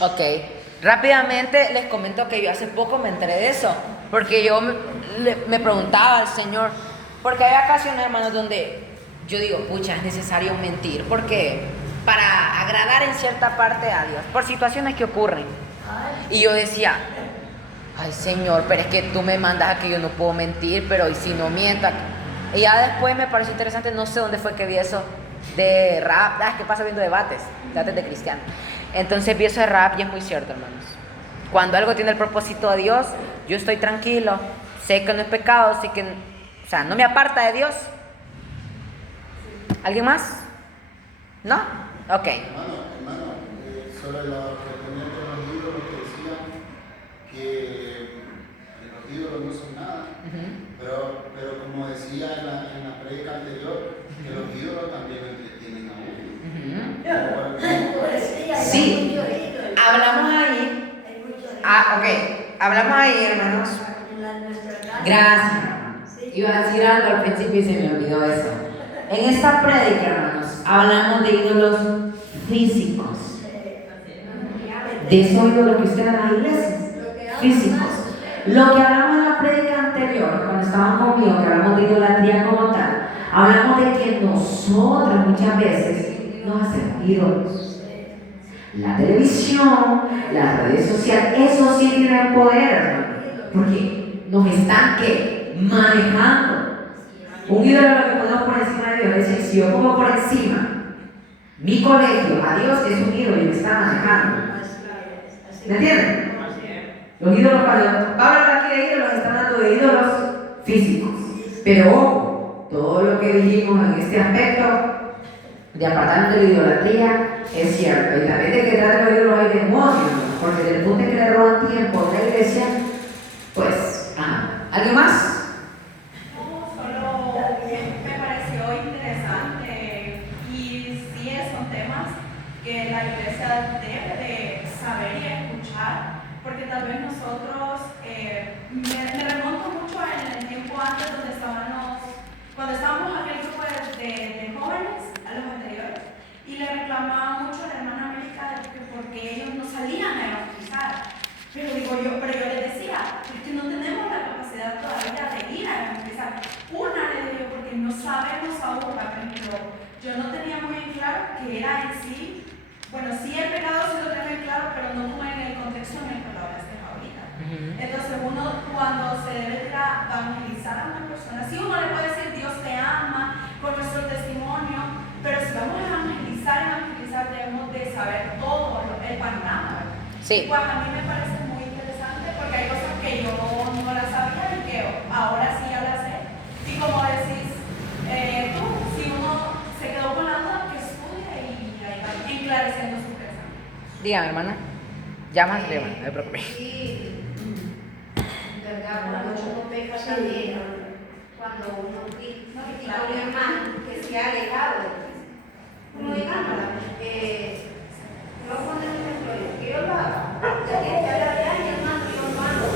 Ok. Rápidamente les comento que yo hace poco me enteré de eso, porque yo me preguntaba al Señor, porque hay ocasiones, hermanos, donde yo digo, pucha, es necesario mentir, porque para agradar en cierta parte a Dios, por situaciones que ocurren. Y yo decía, ay Señor, pero es que tú me mandas a que yo no puedo mentir, pero ¿y si no miento? Y ya después me pareció interesante, no sé dónde fue que vi eso de rap, es que pasa viendo debates de cristianos. Entonces vi eso de rap y es muy cierto, hermanos. Cuando algo tiene el propósito de Dios, yo estoy tranquilo, sé que no es pecado, sé que, o sea, no me aparta de Dios. ¿Alguien más? ¿No? Ok. Hermano, sobre la opinión de los ídolos que decían que los ídolos no son nada, pero como decía en la prédica anterior, que los ídolos también lo entretienen a uno. Sí, hablamos ahí. Hablamos ahí, hermanos. Gracias. Iba a decir algo al principio y se me olvidó eso. En esta prédica, hermanos, hablamos de ídolos físicos. De esos ídolos que ustedes en las iglesias, físicos. Lo que hablamos en la prédica anterior, cuando estaban conmigo, que hablamos de idolatría como tal, hablamos de que nosotros muchas veces nos hacemos ídolos. La televisión, las redes sociales, eso sí tiene poder, hermano, porque nos están manejando. Un ídolo lo que ponemos por encima de Dios, es decir, si yo pongo por encima mi colegio a Dios, es un ídolo y me está manejando. ¿Me entienden? Los ídolos, cuando va a hablar aquí de ídolos, están hablando de ídolos físicos. Pero ojo, todo lo que dijimos en este aspecto de apartarnos de la idolatría es cierto. Y también de que detrás de los ídolos hay demonios, porque desde el punto en que le roban tiempo a la iglesia, pues, ¿alguien más? No, solo me pareció interesante y sí son temas que la iglesia debe de saber y escuchar, porque tal vez nosotros, me remonto mucho en el tiempo antes cuando estábamos en aquel grupo de jóvenes, a los anteriores, y le reclamaba mucho a la hermana América porque ellos no salían a evangelizar. Pero yo les decía, es que no tenemos la capacidad todavía de ir a evangelizar. Le digo, porque no sabemos aún, por ejemplo, yo no tenía muy en claro que era en sí, bueno, sí el pecado sí lo tengo en claro, pero no como en el contexto en el que lo hablaste ahorita. Entonces uno cuando se debe evangelizar a una persona, sí uno le puede decir Dios te ama con nuestro testimonio, pero si vamos a evangelizar debemos de saber todo el panorama. Sí. Pues a mí me parece muy interesante porque hay cosas que yo no las sabía y que ahora sí ya las sé. Y como decís tú, si uno se quedó con la duda, que estudie y ahí va enclareciendo su pensamiento. Dígame, hermana. Llamas, hermana, no me preocupes. Sí, verdad, cuando uno peca también, cuando uno critica a un hermano que se ha alejado de Cristo. Como digamos, no poner un ejemplo, que yo lo haga, la gente habla de ay hermano, yo hermano.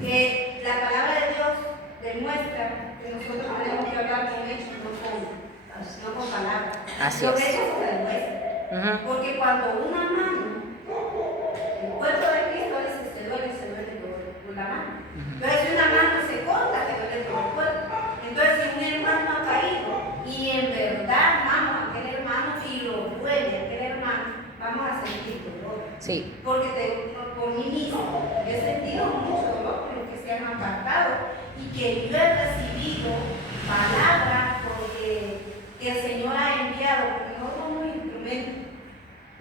Que la palabra de Dios demuestra que nosotros tenemos que hablar con hechos, no con palabras. Así Sobre es. eso se demuestra. Porque cuando una mano, el cuerpo de Cristo a veces se duele por la mano. Pero si una mano se corta, se duele todo el cuerpo. Entonces, si un hermano ha caído y en verdad amamos a aquel hermano y lo duele a aquel hermano, vamos a sentir dolor. Sí. Porque por mí mismo he sentido mucho dolor por los que se han apartado y que yo he recibido palabras porque el Señor ha enviado, porque no somos instrumentos.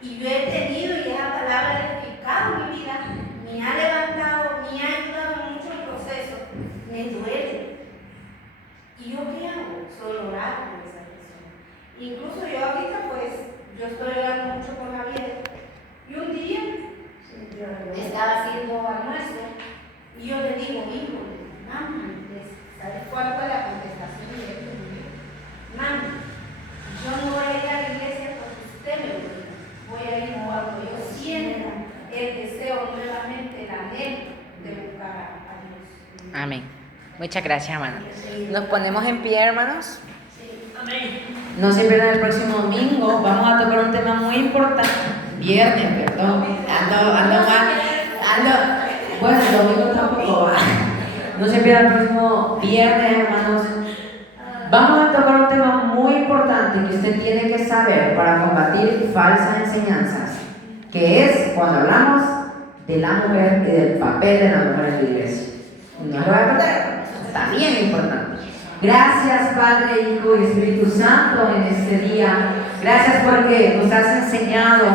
Y yo he tenido y esa palabra ha edificado mi vida, me ha levantado, me ha ayudado en muchos procesos, me duele. ¿Y yo qué hago? Solo orar por esa persona. Incluso yo ahorita pues, yo estoy orando mucho con Javier. Y un día Amén. Muchas gracias, hermanos. Nos ponemos en pie, hermanos. Amén. No se pierdan el próximo domingo. Vamos a tocar un tema muy importante. Viernes, perdón. Ando mal. Bueno, el domingo tampoco va. No se pierdan el próximo viernes, hermanos. Vamos a tocar un tema muy importante que usted tiene que saber para combatir falsas enseñanzas, que es cuando hablamos de la mujer y del papel de la mujer en la iglesia. No lo voy a perder, está bien importante. Gracias, Padre, Hijo y Espíritu Santo, en este día. Gracias porque nos has enseñado